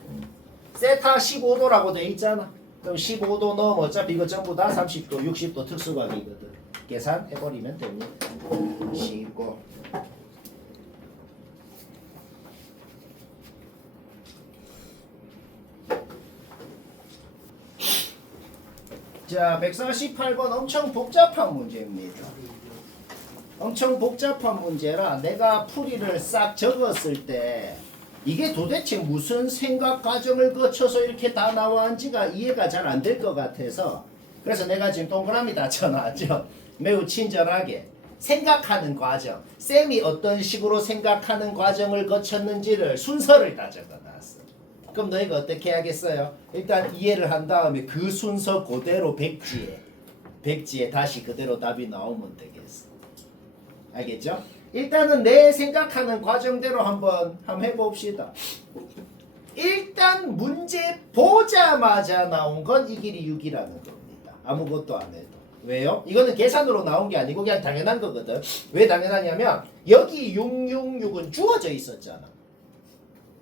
세타 15도라고 돼 있잖아. 그럼 15도 넣으면 어차피 이거 전부 다 30도, 60도 특수각이거든. 계산해버리면 됩니다. 쉽고. 자, 148번 엄청 복잡한 문제입니다. 엄청 복잡한 문제라 내가 풀이를 싹 적었을 때 이게 도대체 무슨 생각 과정을 거쳐서 이렇게 다 나왔는지가 이해가 잘 안 될 것 같아서 그래서 내가 지금 동그라미 다 쳐놨죠. 매우 친절하게 생각하는 과정, 쌤이 어떤 식으로 생각하는 과정을 거쳤는지를 순서를 다 적어놨어. 그럼 너희가 어떻게 하겠어요? 일단 이해를 한 다음에 그 순서 그대로 백지에 다시 그대로 답이 나오면 되겠어. 알겠죠? 일단은 내 생각하는 과정대로 한번 해봅시다. 일단 문제 보자마자 나온 건 이 길이 6이라는 겁니다. 아무것도 안 해도. 왜요? 이거는 계산으로 나온 게 아니고 그냥 당연한 거거든. 왜 당연하냐면 여기 666은 주어져 있었잖아.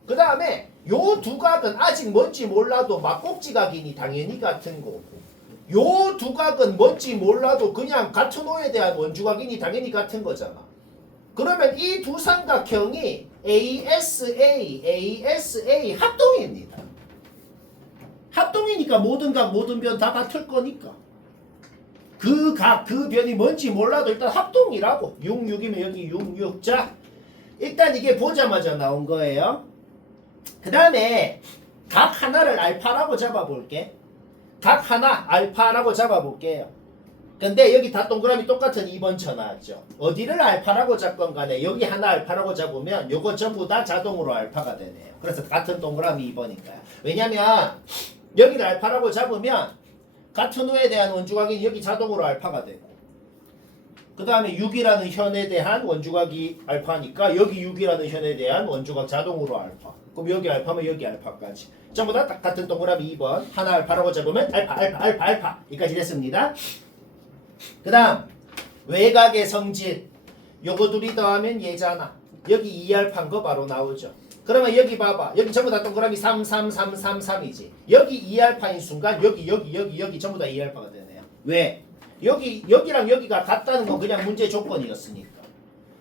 그 다음에 요 두 각은 아직 뭔지 몰라도 막꼭지각이니 당연히 같은 거고 요 두 각은 뭔지 몰라도 그냥 같은 호에 대한 원주각이니 당연히 같은 거잖아. 그러면 이 두 삼각형이 ASA 합동입니다. 합동이니까 모든 각 모든 변 다 같을 거니까 그 각 그 변이 뭔지 몰라도 일단 합동이라고 66이면 여기 66. 자 일단 이게 보자마자 나온 거예요. 그 다음에 각 하나를 알파라고 잡아볼게. 각 하나 알파라고 잡아볼게요. 근데 여기 다 동그라미 똑같은 2번 쳐놨죠. 어디를 알파라고 잡건 간에 여기 하나 알파라고 잡으면 요거 전부 다 자동으로 알파가 되네요. 그래서 같은 동그라미 2번이니까요. 왜냐면 여기를 알파라고 잡으면 같은 호에 대한 원주각이 여기 자동으로 알파가 되고 그 다음에 6이라는 현에 대한 원주각이 알파니까 여기 6이라는 현에 대한 원주각 자동으로 알파. 그럼 여기 알파면 여기 알파까지. 전부 다 같은 동그라미 2번. 하나 알파라고 잡으면 알파. 여기까지 됐습니다. 그 다음 외곽의 성질. 요거 둘이 더하면 얘잖아. 여기 2알파인 거 바로 나오죠. 그러면 여기 봐봐. 여기 전부 다 동그라미 3이지. 여기 2알파인 순간 여기 전부 다 2알파가 되네요. 왜? 여기랑 여기가 같다는 건 그냥 문제 조건이었으니까.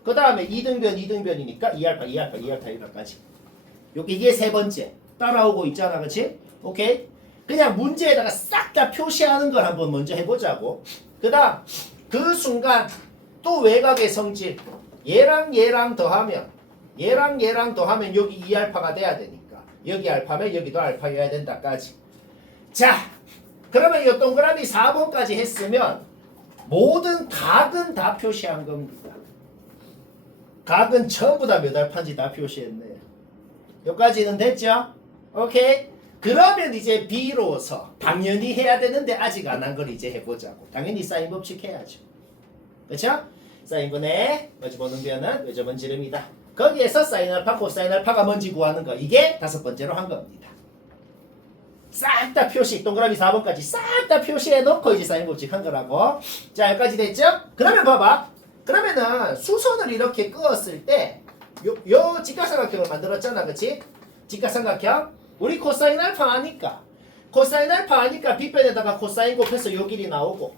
그 다음에 2등변이니까 2알파까지. 이게 세 번째. 따라오고 있잖아, 그렇지? 오케이? 그냥 문제에다가 싹 다 표시하는 걸 한번 먼저 해보자고. 그 다음 그 순간 또 외곽의 성질. 얘랑 더하면 여기 2알파가 돼야 되니까 여기 알파면 여기도 알파여야 된다까지. 자, 그러면 이 동그라미 4번까지 했으면 모든 각은 다 표시한 겁니다. 각은 전부 다 몇 알파인지 다 표시했네요. 여기까지는 됐죠? 오케이? 그러면 이제 B로서 당연히 해야 되는데 아직 안 한 걸 이제 해보자고. 당연히 사인 법칙 해야죠. 그렇죠? 사인분의 외접원 변은 외접원 지름이다. 거기에서 사인 알파, 코사인 알파가 뭔지 구하는 거. 이게 다섯 번째로 한 겁니다. 싹 다 표시, 동그라미 4번까지 싹 다 표시해 놓고 이제 사인 법칙 한 거라고. 자, 여기까지 됐죠? 그러면 봐봐. 그러면은 수선을 이렇게 끄었을 때 요 직각삼각형을 만들었잖아, 그치? 직각삼각형. 우리 코사인 알파 아니까 B편에다가 코사인 곱해서 요 길이 나오고,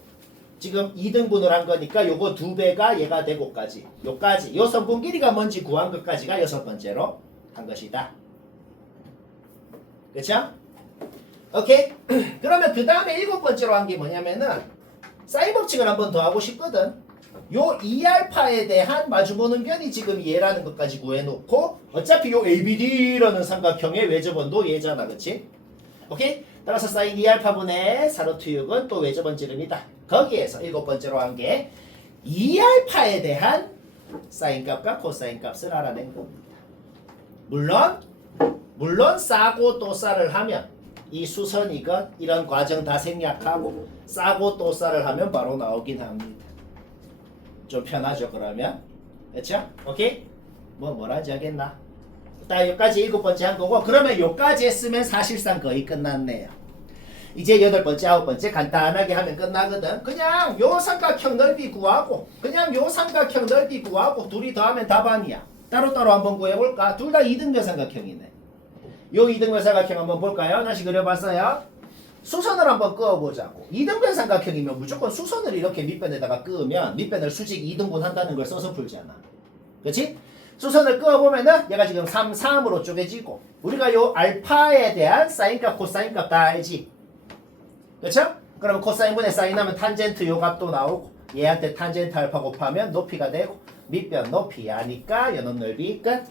지금 2등분을 한 거니까 요거 2배가 얘가 되고까지 요까지 요 선분 길이가 뭔지 구한 것까지가 여섯 번째로 한 것이다. 그쵸? 오케이? 그러면 그 다음에 일곱 번째로 한 게 뭐냐면은 사인 법칙을 한번 더 하고 싶거든. 요 2알파에 대한 마주보는 변이 지금 얘라는 것까지 구해놓고 어차피 요 ABD라는 삼각형의 외접원도 얘잖아, 그치? 오케이? 따라서 사인 2알파분의 사루트 6은 또 외접원 지름이다. 거기에서 일곱 번째로 한 게 2알파에 대한 사인 값과 코사인 값을 알아낸 겁니다. 물론 싸고 또 싸를 하면 이 수선이건 이런 과정 다 생략하고 싸고 또 싸를 하면 바로 나오긴 합니다. 좀 편하죠, 그러면? 그렇죠? 오케이? 뭐라지 하겠나? 딱 여기까지 일곱 번째 한 거고, 그러면 여기까지 했으면 사실상 거의 끝났네요. 이제 여덟 번째, 아홉 번째 간단하게 하면 끝나거든. 그냥 요 삼각형 넓이 구하고 둘이 더하면 답안이야. 따로따로 한번 구해볼까? 둘 다 2등변 삼각형이네. 요 2등변 삼각형 한번 볼까요? 다시 그려봤어요. 수선을 한번 그어보자고. 2등변 삼각형이면 무조건 수선을 이렇게 밑변에다가 그으면 밑변을 수직 2등분 한다는 걸 써서 풀잖아. 그치? 수선을 그어보면은 얘가 지금 3, 3으로 쪼개지고, 우리가 요 알파에 대한 사인값, 코사인값 다 알지? 그쵸? 그럼 코사인분의 사인하면 탄젠트 요 값도 나오고, 얘한테 탄젠트 알파 곱하면 높이가 되고, 밑변 높이 아니까 연원 넓이 끝.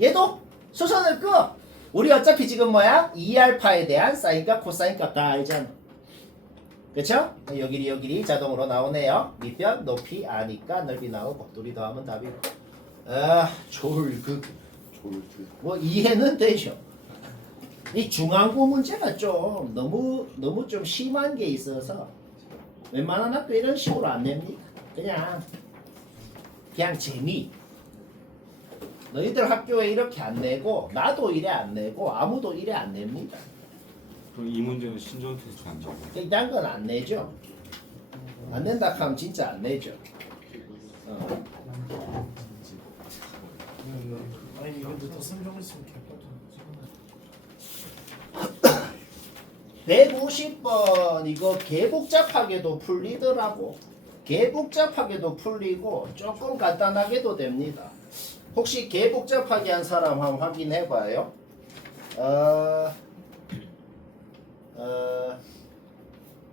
얘도 수선을 그어. 우리 어차피 지금 뭐야? 2알파에 대한 사인값, 코사인값 다 알잖아. 그쵸? 여길이 자동으로 나오네요. 밑변 높이 아니까 넓이 나오고, 둘이 더하면 답이고. 아, 졸극. 뭐 이해는 되죠. 이 중앙고 문제가 좀 너무 좀 심한 게 있어서 웬만한 학교 이런 식으로 안 냅니다. 그냥 재미. 너희들 학교에 이렇게 안 내고 나도 이래 안 내고 아무도 이래 안 냅니다. 그럼 이 문제는 신전 테스트 안 잡아요? 이딴 건 안 내죠. 안 낸다 하면 진짜 안 내죠. 아니 이건데 더 선정했으면 개ப்படு. 150번 이거 개복잡하게도 풀리더라고. 개복잡하게도 풀리고 조금 간단하게도 됩니다. 혹시 개복잡하게 한 사람 한번 확인해봐요.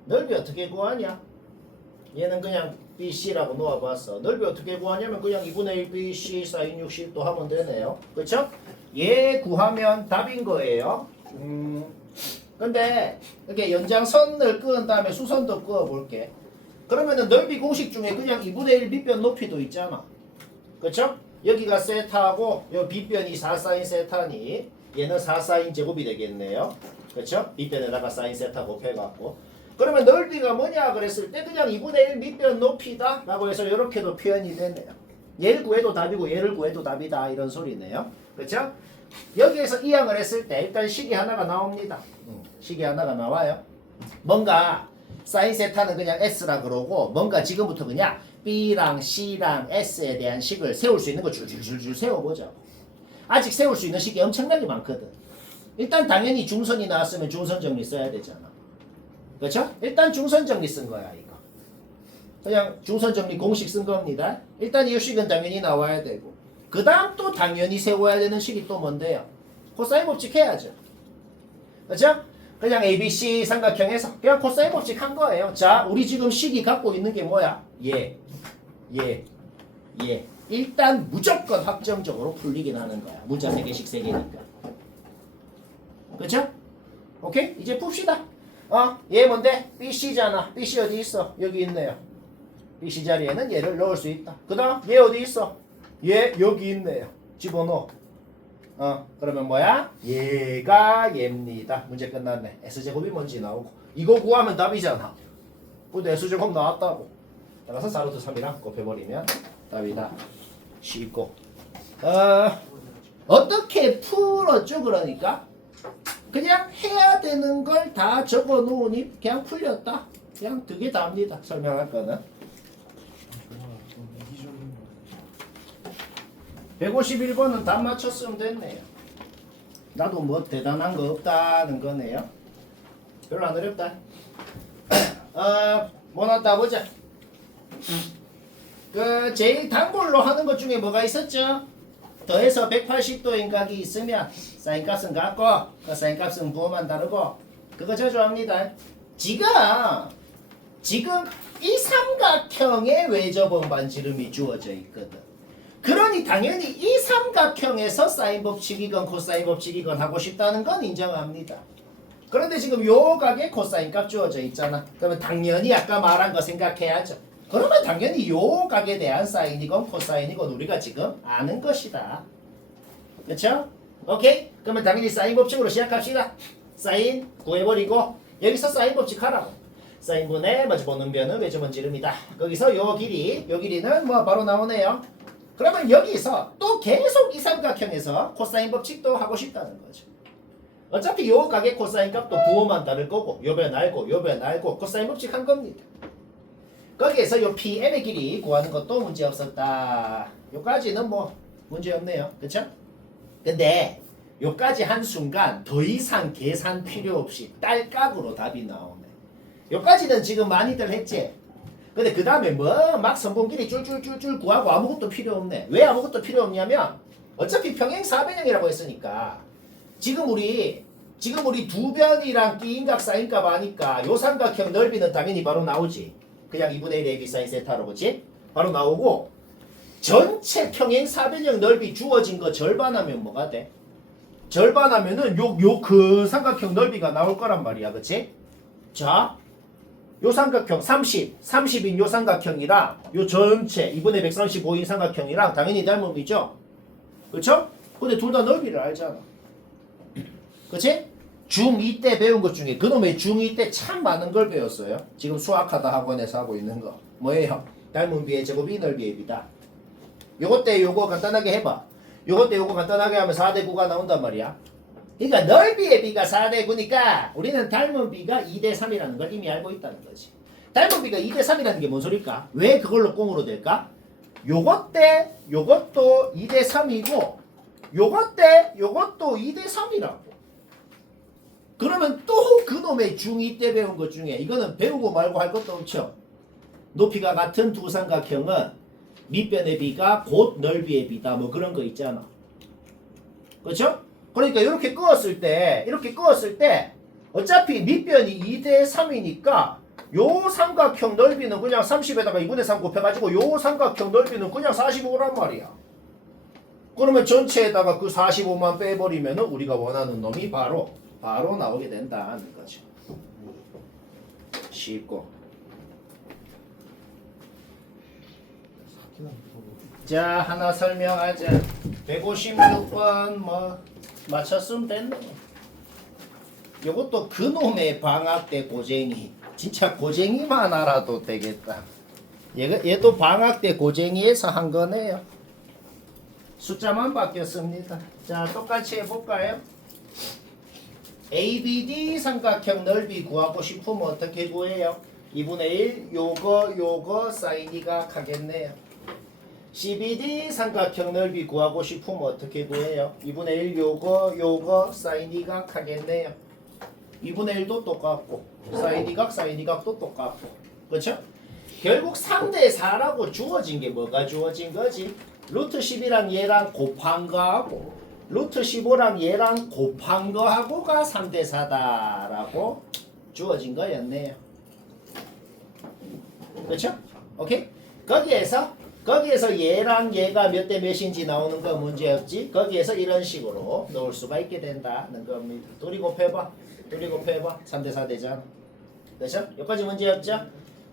넓이 어떻게 구하냐? 얘는 그냥 BC라고 놓아봤어. 넓이 어떻게 구하냐면 그냥 2분의 1 BC 사인 60도 하면 되네요. 그쵸? 얘 구하면 답인 거예요. 근데 이렇게 연장선을 그은 다음에 수선도 그어볼게. 그러면은 넓이 공식 중에 그냥 2분의 1 밑변 높이도 있잖아. 그쵸? 여기가 세타고 요 밑변이 4사인 세타니 얘는 4사인 제곱이 되겠네요. 그쵸? 밑변에다가 사인 세타 곱해갖고, 그러면 넓이가 뭐냐 그랬을 때 그냥 2분의 1 밑변 높이다 라고 해서 이렇게도 표현이 되네요. 얘를 구해도 답이고 얘를 구해도 답이다 이런 소리네요. 그렇죠? 여기에서 이항을 했을 때 일단 식이 하나가 나옵니다. 식이 하나가 나와요. 뭔가 사인 세타는 그냥 S라 그러고 뭔가 지금부터 그냥 B랑 C랑 S에 대한 식을 세울 수 있는 거 줄줄줄줄 세워보자고. 아직 세울 수 있는 식이 엄청나게 많거든. 일단 당연히 중선이 나왔으면 중선 정리 써야 되잖아. 그렇죠? 일단 중선 정리 쓴 거야 이거. 그냥 중선 정리 공식 쓴 겁니다. 일단 이 식은 당연히 나와야 되고 그 다음 또 당연히 세워야 되는 식이 또 뭔데요? 코사인 법칙 해야죠. 그렇죠? 그냥 ABC 삼각형에서 그냥 코사인 법칙 한 거예요. 자, 우리 지금 식이 갖고 있는 게 뭐야? 예. 일단 무조건 확정적으로 풀리긴 하는 거야. 문자 3개씩 3개니까. 그렇죠? 오케이? 이제 풉시다. 얘 뭔데? BC잖아. BC 어디 있어? 여기 있네요. BC 자리에는 얘를 넣을 수 있다. 그 다음 얘 어디 있어? 얘 여기 있네요. 집어넣어. 그러면 뭐야? 얘가 얘입니다. 문제 끝났네. S제곱이 뭔지 나오고 이거 구하면 답이잖아. 근데 S제곱 나왔다고. 따라서 4루트 3이랑 곱해버리면 답이다. 쉽고 어떻게 풀었죠? 그러니까 그냥 해야 되는 걸 다 적어 놓으니 그냥 풀렸다. 그냥 그게 답니다. 설명할 거는 151번은 답 맞췄으면 됐네요. 나도 뭐 대단한 거 없다는 거네요. 별로 안 어렵다. 뭐 나왔다 보자. 제일 단골로 하는 것 중에 뭐가 있었죠? 더해서 180도인 각이 있으면 사인 값은 같고 그 사인 값은 부호만 다르고 그거 자주 합니다. 지금 이 삼각형의 외접원 반지름이 주어져 있거든. 그러니 당연히 이 삼각형에서 사인 법칙이건 코사인 법칙이건 하고 싶다는 건 인정합니다. 그런데 지금 요 각에 코사인 값 주어져 있잖아. 그러면 당연히 아까 말한 거 생각해야죠. 그러면 당연히 요 각에 대한 사인이건 코사인이건 우리가 지금 아는 것이다. 그렇죠? 오케이? 그러면 당연히 사인 법칙으로 시작합시다. 사인 구해버리고 여기서 사인 법칙 하라고. 사인분의 마주 보는 변은 외접원 지름이다. 거기서 요 길이는 뭐 바로 나오네요. 그러면 여기서 또 계속 이 삼각형에서 코사인 법칙도 하고 싶다는 거죠. 어차피 요 각의 코사인 값도 부호만 다를 거고 요 변 알고 코사인 법칙 한 겁니다. 거기에서 요 PM의 길이 구하는 것도 문제 없었다. 요까지는 뭐 문제 없네요. 그쵸? 근데 요까지 한 순간 더 이상 계산 필요 없이 딸깍으로 답이 나오네. 요까지는 지금 많이들 했지? 근데 그 다음에 뭐 막 선분길이 쫄쫄쫄쫄 구하고 아무것도 필요 없네. 왜 아무것도 필요 없냐면 어차피 평행 사변형이라고 했으니까 지금 우리 두 변이랑 끼인각 사인값 아니까 요 삼각형 넓이는 당연히 바로 나오지. 그냥 2분의 1 AB 사인 세타로 그치? 바로 나오고 전체 평행 사변형 넓이 주어진 거 절반하면 뭐가 돼? 절반하면은 요 그 삼각형 넓이가 나올 거란 말이야. 그치? 자, 요 삼각형 30인 요 삼각형이랑 요 전체 2분의 135인 삼각형이랑 당연히 닮음이죠. 그쵸? 근데 둘 다 넓이를 알잖아. 그치? 중2 때 배운 것 중에 그놈의 중2 때 참 많은 걸 배웠어요. 지금 수학하다 학원에서 하고 있는 거 뭐예요? 닮은 비의 제곱이 넓이의 비다. 요거 때 요거 간단하게 해봐. 요거 때 요거 간단하게 하면 4대 9가 나온단 말이야. 그러니까 넓이의 비가 4대 9니까 우리는 닮은 비가 2대 3이라는 걸 이미 알고 있다는 거지. 닮은 비가 2대 3이라는 게 뭔 소릴까? 왜 그걸로 꽁으로 될까? 요거 때 요것도 2대 3이고 요거 때 요것도 2대 3이라고. 그러면 또 그놈의 중2 때 배운 것 중에 이거는 배우고 말고 할 것도 없죠. 높이가 같은 두 삼각형은 밑변의 비가 곧 넓이의 비다 뭐 그런 거 있잖아. 그렇죠? 그러니까 이렇게 끄었을 때 어차피 밑변이 2대 3이니까 요 삼각형 넓이는 그냥 30에다가 2분의 3 곱해가지고 요 삼각형 넓이는 그냥 45란 말이야. 그러면 전체에다가 그 45만 빼버리면은 우리가 원하는 놈이 바로 나오게 된다는 거죠. 쉽고. 자, 하나 설명하자. 156번 뭐 맞췄으면 됐네. 요것도 그놈의 방학 때 고쟁이. 진짜 고쟁이만 알아도 되겠다. 얘도 방학 때 고쟁이에서 한 거네요. 숫자만 바뀌었습니다. 자, 똑같이 해볼까요? ABD 삼각형 넓이 구하고 싶으면 어떻게 구해요? 2분의 1 요거 사인 2각 하겠네요. CBD 삼각형 넓이 구하고 싶으면 어떻게 구해요? 2분의 1 요거 사인 2각 하겠네요. 2분의 1도 똑같고 사인 2각도 똑같고 그렇죠? 결국 3대 4라고 주어진 게 뭐가 주어진 거지? 루트 10이랑 얘랑 곱한 거하고 루트 15랑 얘랑 곱한 거하고가 3대 4다라고 주어진 거였네요. 그렇죠? 오케이? 거기에서 얘랑 얘가 몇 대 몇인지 나오는 거 문제였지? 거기에서 이런 식으로 넣을 수가 있게 된다는 겁니다. 둘이 곱해봐. 3대 4 되잖아. 그렇죠? 여기까지 문제였죠?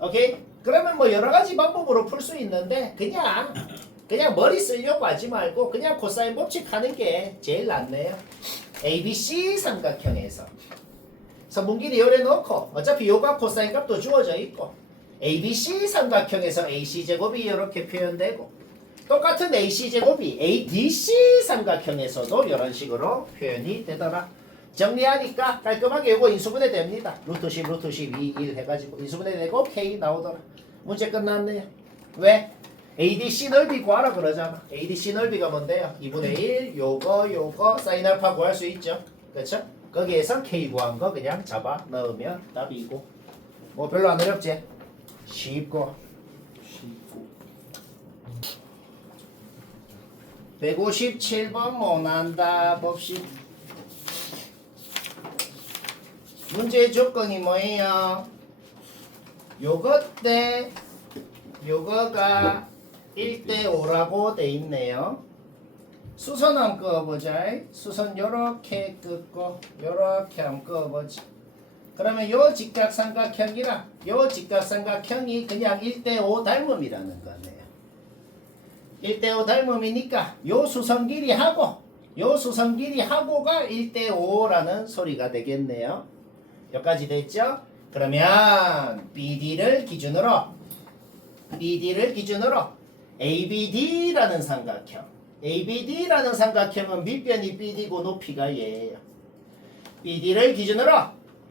오케이? 그러면 뭐 여러 가지 방법으로 풀 수 있는데 그냥 머리 쓰려고 하지 말고 그냥 코사인 법칙 하는 게 제일 낫네요. ABC 삼각형에서 선분길이 요래 놓고 어차피 요각 코사인 값도 주어져 있고 ABC 삼각형에서 AC제곱이 이렇게 표현되고 똑같은 AC제곱이 ADC 삼각형에서도 이런 식으로 표현이 되더라. 정리하니까 깔끔하게 요거 인수분해 됩니다. 루트 10, 루트 12, 1 해가지고 인수분해 되고 K 나오더라. 문제 끝났네요. 왜? ADC 넓이 구하라 그러잖아. ADC 넓이가 뭔데요? 2분의 1 요거 사인 알파 구할 수 있죠. 그렇죠? 거기에서 K 구한 거 그냥 잡아 넣으면 답이고 뭐 별로 안 어렵지? 쉽고 157번 못난다 봅시다. 문제의 조건이 뭐예요? 요것 때 요거가 1대 5라고 돼 있네요. 수선 한번 그어보자. 수선 요렇게 긋고 요렇게 한번 그어보자. 그러면 요 직각삼각형이랑 요 직각삼각형이 그냥 1대 5 닮음이라는 거네요. 1대 5 닮음이니까 요 수선 길이하고 요 수선 길이하고가 1대 5라는 소리가 되겠네요. 여기까지 됐죠? 그러면 BD를 기준으로 ABD라는 삼각형은 밑변이 BD고 높이가 얘예요. BD를 기준으로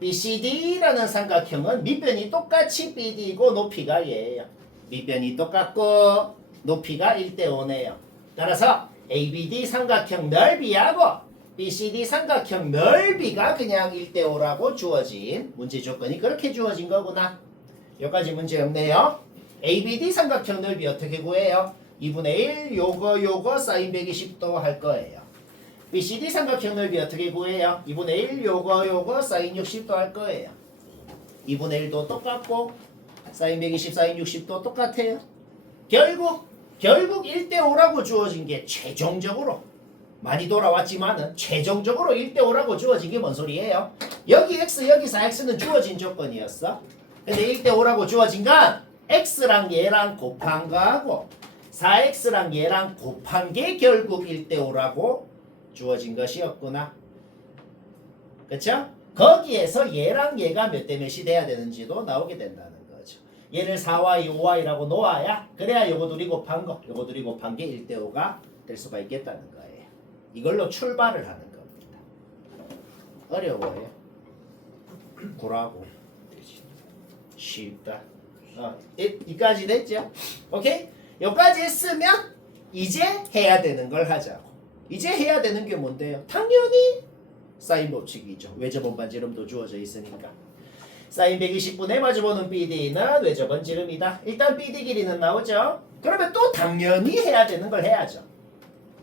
BCD라는 삼각형은 밑변이 똑같이 BD고 높이가 얘예요. 밑변이 똑같고 높이가 1대 5네요. 따라서 ABD 삼각형 넓이하고 BCD 삼각형 넓이가 그냥 1대 5라고 주어진 문제 조건이 그렇게 주어진 거구나. 여기까지 문제 없네요. ABD 삼각형 넓이 어떻게 구해요? 2분의 1 요거 사인 120도 할 거예요. BCD 삼각형 넓이 어떻게 구해요? 2분의 1 요거 사인 60도 할 거예요. 2분의 1도 똑같고 사인 120 사인 60도 똑같아요. 결국 1대 5라고 주어진 게 최종적으로 많이 돌아왔지만은 최종적으로 1대 5라고 주어진 게 뭔 소리예요? 여기 x 여기 4x는 주어진 조건이었어. 근데 1대 5라고 주어진 건 x랑 얘랑 곱한 거하고 4x랑 얘랑 곱한 게 결국 1대 5라고 주어진 것이었구나. 그쵸? 거기에서 얘랑 얘가 몇 대 몇이 돼야 되는지도 나오게 된다는 거죠. 얘를 4y, 5y라고 놓아야 그래야 요거 둘이 곱한 거, 요거 둘이 곱한 게 1대 5가 될 수가 있겠다는 거예요. 이걸로 출발을 하는 겁니다. 어려워요. 구라고. 쉽다. 이까지 됐죠? 오케이? 여기까지 했으면 이제 해야 되는 걸 하자고. 이제 해야 되는 게 뭔데요? 당연히 사인 법칙이죠. 외접원 반지름도 주어져 있으니까. 사인 120분의 마주보는 BD는 외접원 지름이다. 일단 BD 길이는 나오죠? 그러면 또 당연히 해야 되는 걸 해야죠.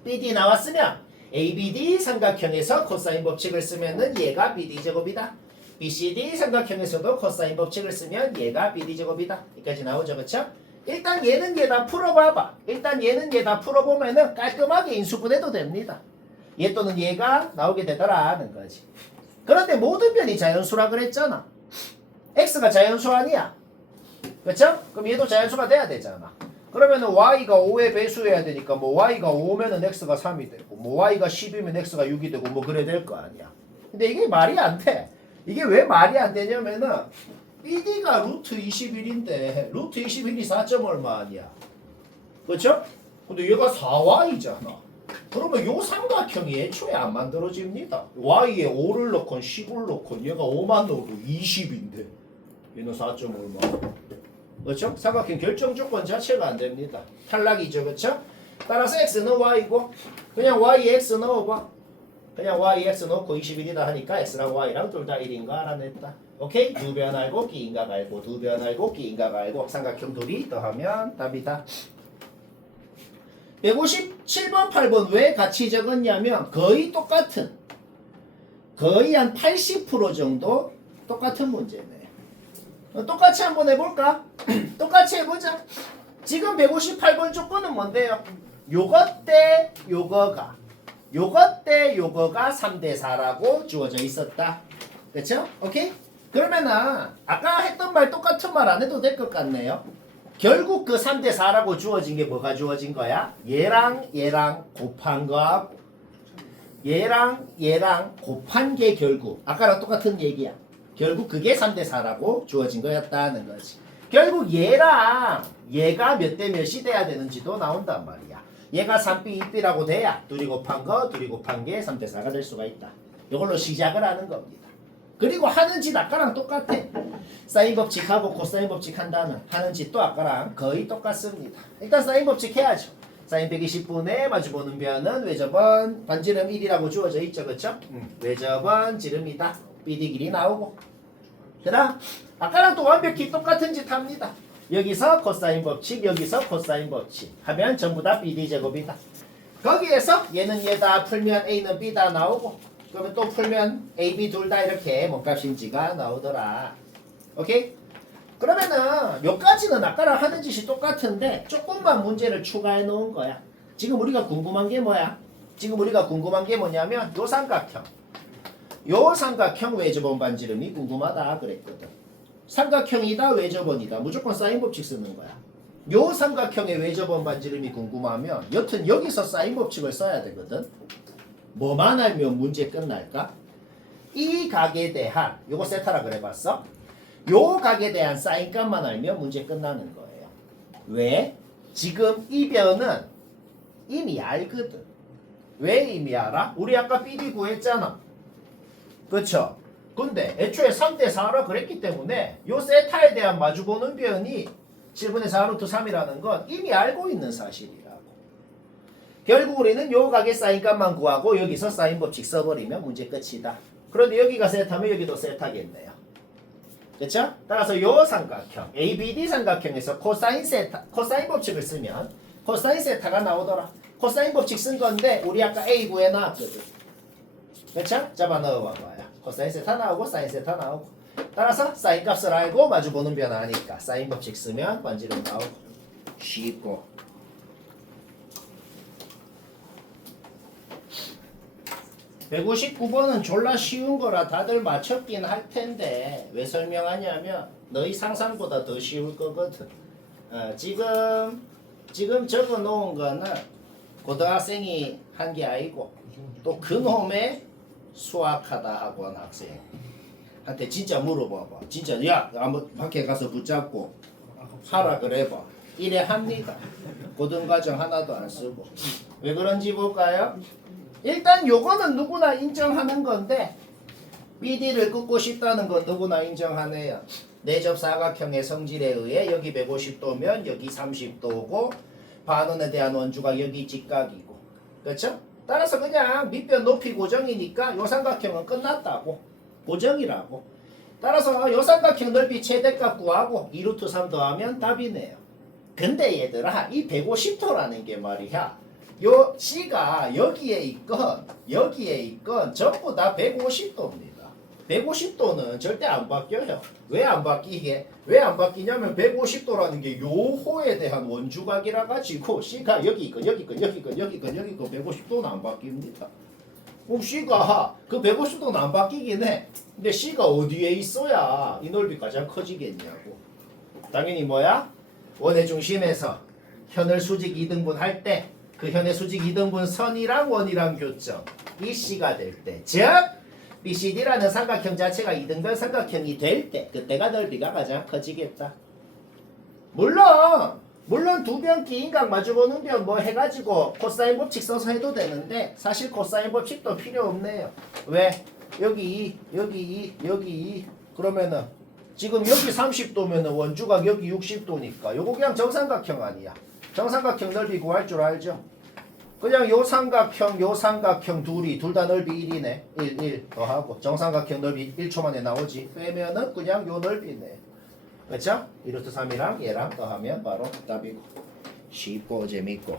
BD 나왔으면 ABD 삼각형에서 코사인 법칙을 쓰면은 얘가 BD 제곱이다. BCD 삼각형에서도 코사인 법칙을 쓰면 얘가 BD 제곱이다. 여기까지 나오죠, 그렇죠? 일단 얘는 얘 다 풀어봐봐. 일단 얘는 얘 다 풀어보면은 깔끔하게 인수분해도 됩니다. 얘 또는 얘가 나오게 되더라는 거지. 그런데 모든 변이 자연수라 그랬잖아. x가 자연수 아니야. 그렇죠? 그럼 얘도 자연수가 돼야 되잖아. 그러면은 y가 5의 배수해야 되니까 뭐 y가 5면은 x가 3이 되고 뭐 y가 10이면 x가 6이 되고 뭐 그래 될 거 아니야. 근데 이게 말이 안 돼. 이게 왜 말이 안 되냐면은 BD가 루트 21인데 루트 21이 4점 얼마 아니야. 그렇죠? 근데 얘가 4y잖아. 그러면 요 삼각형이 애초에 안 만들어집니다. y에 5를 넣건 10을 넣건 얘가 5만 넣어도 20인데 얘는 4점 얼마. 그렇죠? 삼각형 결정 조건 자체가 안 됩니다. 탈락이죠. 그렇죠? 따라서 x는 y고 그냥 y x 넣어봐. 그냥 y x 넣고 21이다 하니까 x랑 y랑 둘 다 1인가 알아냈다. 오케이? 두 변 알고 끼인각 알고 두 변 알고 끼인각 알고 삼각형 둘이 더하면 답이다. 157번 8번 왜 같이 적었냐면 거의 똑같은 거의 한 80% 정도 똑같은 문제네. 똑같이 한번 해볼까? 똑같이 해보자. 지금 158번 조건은 뭔데요? 요것 때 요거가 요것 때 요거가 3대4라고 주어져 있었다. 그쵸? 오케이? 그러면은 아까 했던 말 똑같은 말 안 해도 될 것 같네요. 결국 그 3대4라고 주어진 게 뭐가 주어진 거야? 얘랑 얘랑 곱한 거하고 얘랑 얘랑 곱한 게 결국 아까랑 똑같은 얘기야. 결국 그게 3대4라고 주어진 거였다는 거지. 결국 얘랑 얘가 몇 대 몇이 돼야 되는지도 나온단 말이야. 얘가 3b, 2b라고 돼야 둘이 곱한 거, 둘이 곱한 게 3대4가 될 수가 있다. 이걸로 시작을 하는 겁니다. 그리고 하는 짓 아까랑 똑같아. 사인 법칙하고 코사인 법칙 한다는 하는 짓도 아까랑 거의 똑같습니다. 일단 사인 법칙 해야죠. 사인 120분의 마주보는 변은 외접은 반지름 1이라고 주어져 있죠. 그쵸? 외접은 지름이다. BD 길이 나오고. 그 다음 아까랑 또 완벽히 똑같은 짓 합니다. 여기서 코사인 법칙, 여기서 코사인 법칙 하면 전부 다 BD 제곱이다. 거기에서 얘는 얘다 풀면 A는 B다 나오고 그러면 또 풀면 A, B 둘 다 이렇게 몸값인지가 나오더라. 오케이? 그러면은 여기까지는 아까랑 하는 짓이 똑같은데 조금만 문제를 추가해 놓은 거야. 지금 우리가 궁금한 게 뭐야? 지금 우리가 궁금한 게 뭐냐면 요 삼각형. 요 삼각형 외접원 반지름이 궁금하다 그랬거든. 삼각형이다 외접원이다 무조건 사인 법칙 쓰는 거야. 요 삼각형의 외접원 반지름이 궁금하면 여튼 여기서 사인 법칙을 써야 되거든. 뭐만 알면 문제 끝날까? 이 각에 대한 요거 세타라 그래봤어? 요 각에 대한 사인 값만 알면 문제 끝나는 거예요. 왜? 지금 이 변은 이미 알거든. 왜 이미 알아? 우리 아까 BD 구했잖아. 그쵸? 근데 애초에 3대4라 그랬기 때문에 요 세타에 대한 마주보는 변이 7분의 4루트 3이라는 건 이미 알고 있는 사실이라고. 결국 우리는 요 각의 사인값만 구하고 여기서 사인 법칙 써버리면 문제 끝이다. 그런데 여기가 세타면 여기도 세타겠네요. 그쵸? 따라서 요 삼각형 ABD 삼각형에서 코사인 세타, 코사인 법칙을 쓰면 코사인 세타가 나오더라. 코사인 법칙 쓴 건데 우리 아까 A 구해놨거든. 그쵸? 잡아 넣어봐봐요. 코사인 세타 나오고 사인 세타 나오고 따라서 사인 값을 알고 마주보는 변화니까 사인 법칙 쓰면 반지름 나오고 쉽고. (159번은) 졸라 쉬운 거라 다들 맞췄긴 할 텐데 왜 설명하냐면 너희 상상보다 더 쉬울 거거든. 지금 적어 놓은 거는 고등학생이 한 게 아니고 또 그놈의 수학하다 학원 학생한테 진짜 물어봐봐. 진짜 야 한번 밖에 가서 붙잡고 하라 그래봐. 이래 합니다. 고등과정 하나도 안 쓰고. 왜 그런지 볼까요? 일단 요거는 누구나 인정하는 건데 BD를 긋고 싶다는 건 누구나 인정하네요. 내접 사각형의 성질에 의해 여기 150도면 여기 30도고 반원에 대한 원주가 여기 직각이고 그렇죠? 따라서 그냥 밑변 높이 고정이니까 요 삼각형은 끝났다고. 고정이라고. 따라서 요 삼각형 넓이 최대값 구하고 2루트 3 더하면 답이네요. 근데 얘들아 이 150도라는 게 말이야. 요 C가 여기에 있건 전부 다 150도입니다. 150도는 절대 안 바뀌어요. 왜 안 바뀌게? 왜 안 바뀌냐면 150도라는 게 요호에 대한 원주각이라 가지고 C가 여기 있건 150도는 안 바뀝니다. 그럼 C가 그 150도는 안 바뀌긴 해. 근데 C가 어디에 있어야 이 넓이 가장 커지겠냐고. 당연히 뭐야? 원의 중심에서 현을 수직 2등분 할 때 그 현의 수직 2등분 선이랑 원이랑 교점 이 C가 될 때, 즉 BCD라는 삼각형 자체가 이등변 삼각형이 될 때 그때가 넓이가 가장 커지겠다. 물론 두 변 기인각 마주보는 변 뭐 해가지고 코사인 법칙 써서 해도 되는데 사실 코사인 법칙도 필요 없네요. 왜? 여기 2, 여기 2, 여기 2 그러면은 지금 여기 30도면은 원주각 여기 60도니까 요거 그냥 정삼각형 아니야. 정삼각형 넓이 구할 줄 알죠? 그냥 요 삼각형 둘이 둘 다 넓이 1이네. 1 더하고 정삼각형 넓이 1초 만에 나오지. 빼면은 그냥 요 넓이네. 그쵸? 1루트 3이랑 얘랑 더하면 바로 답이고 쉽고 재밌고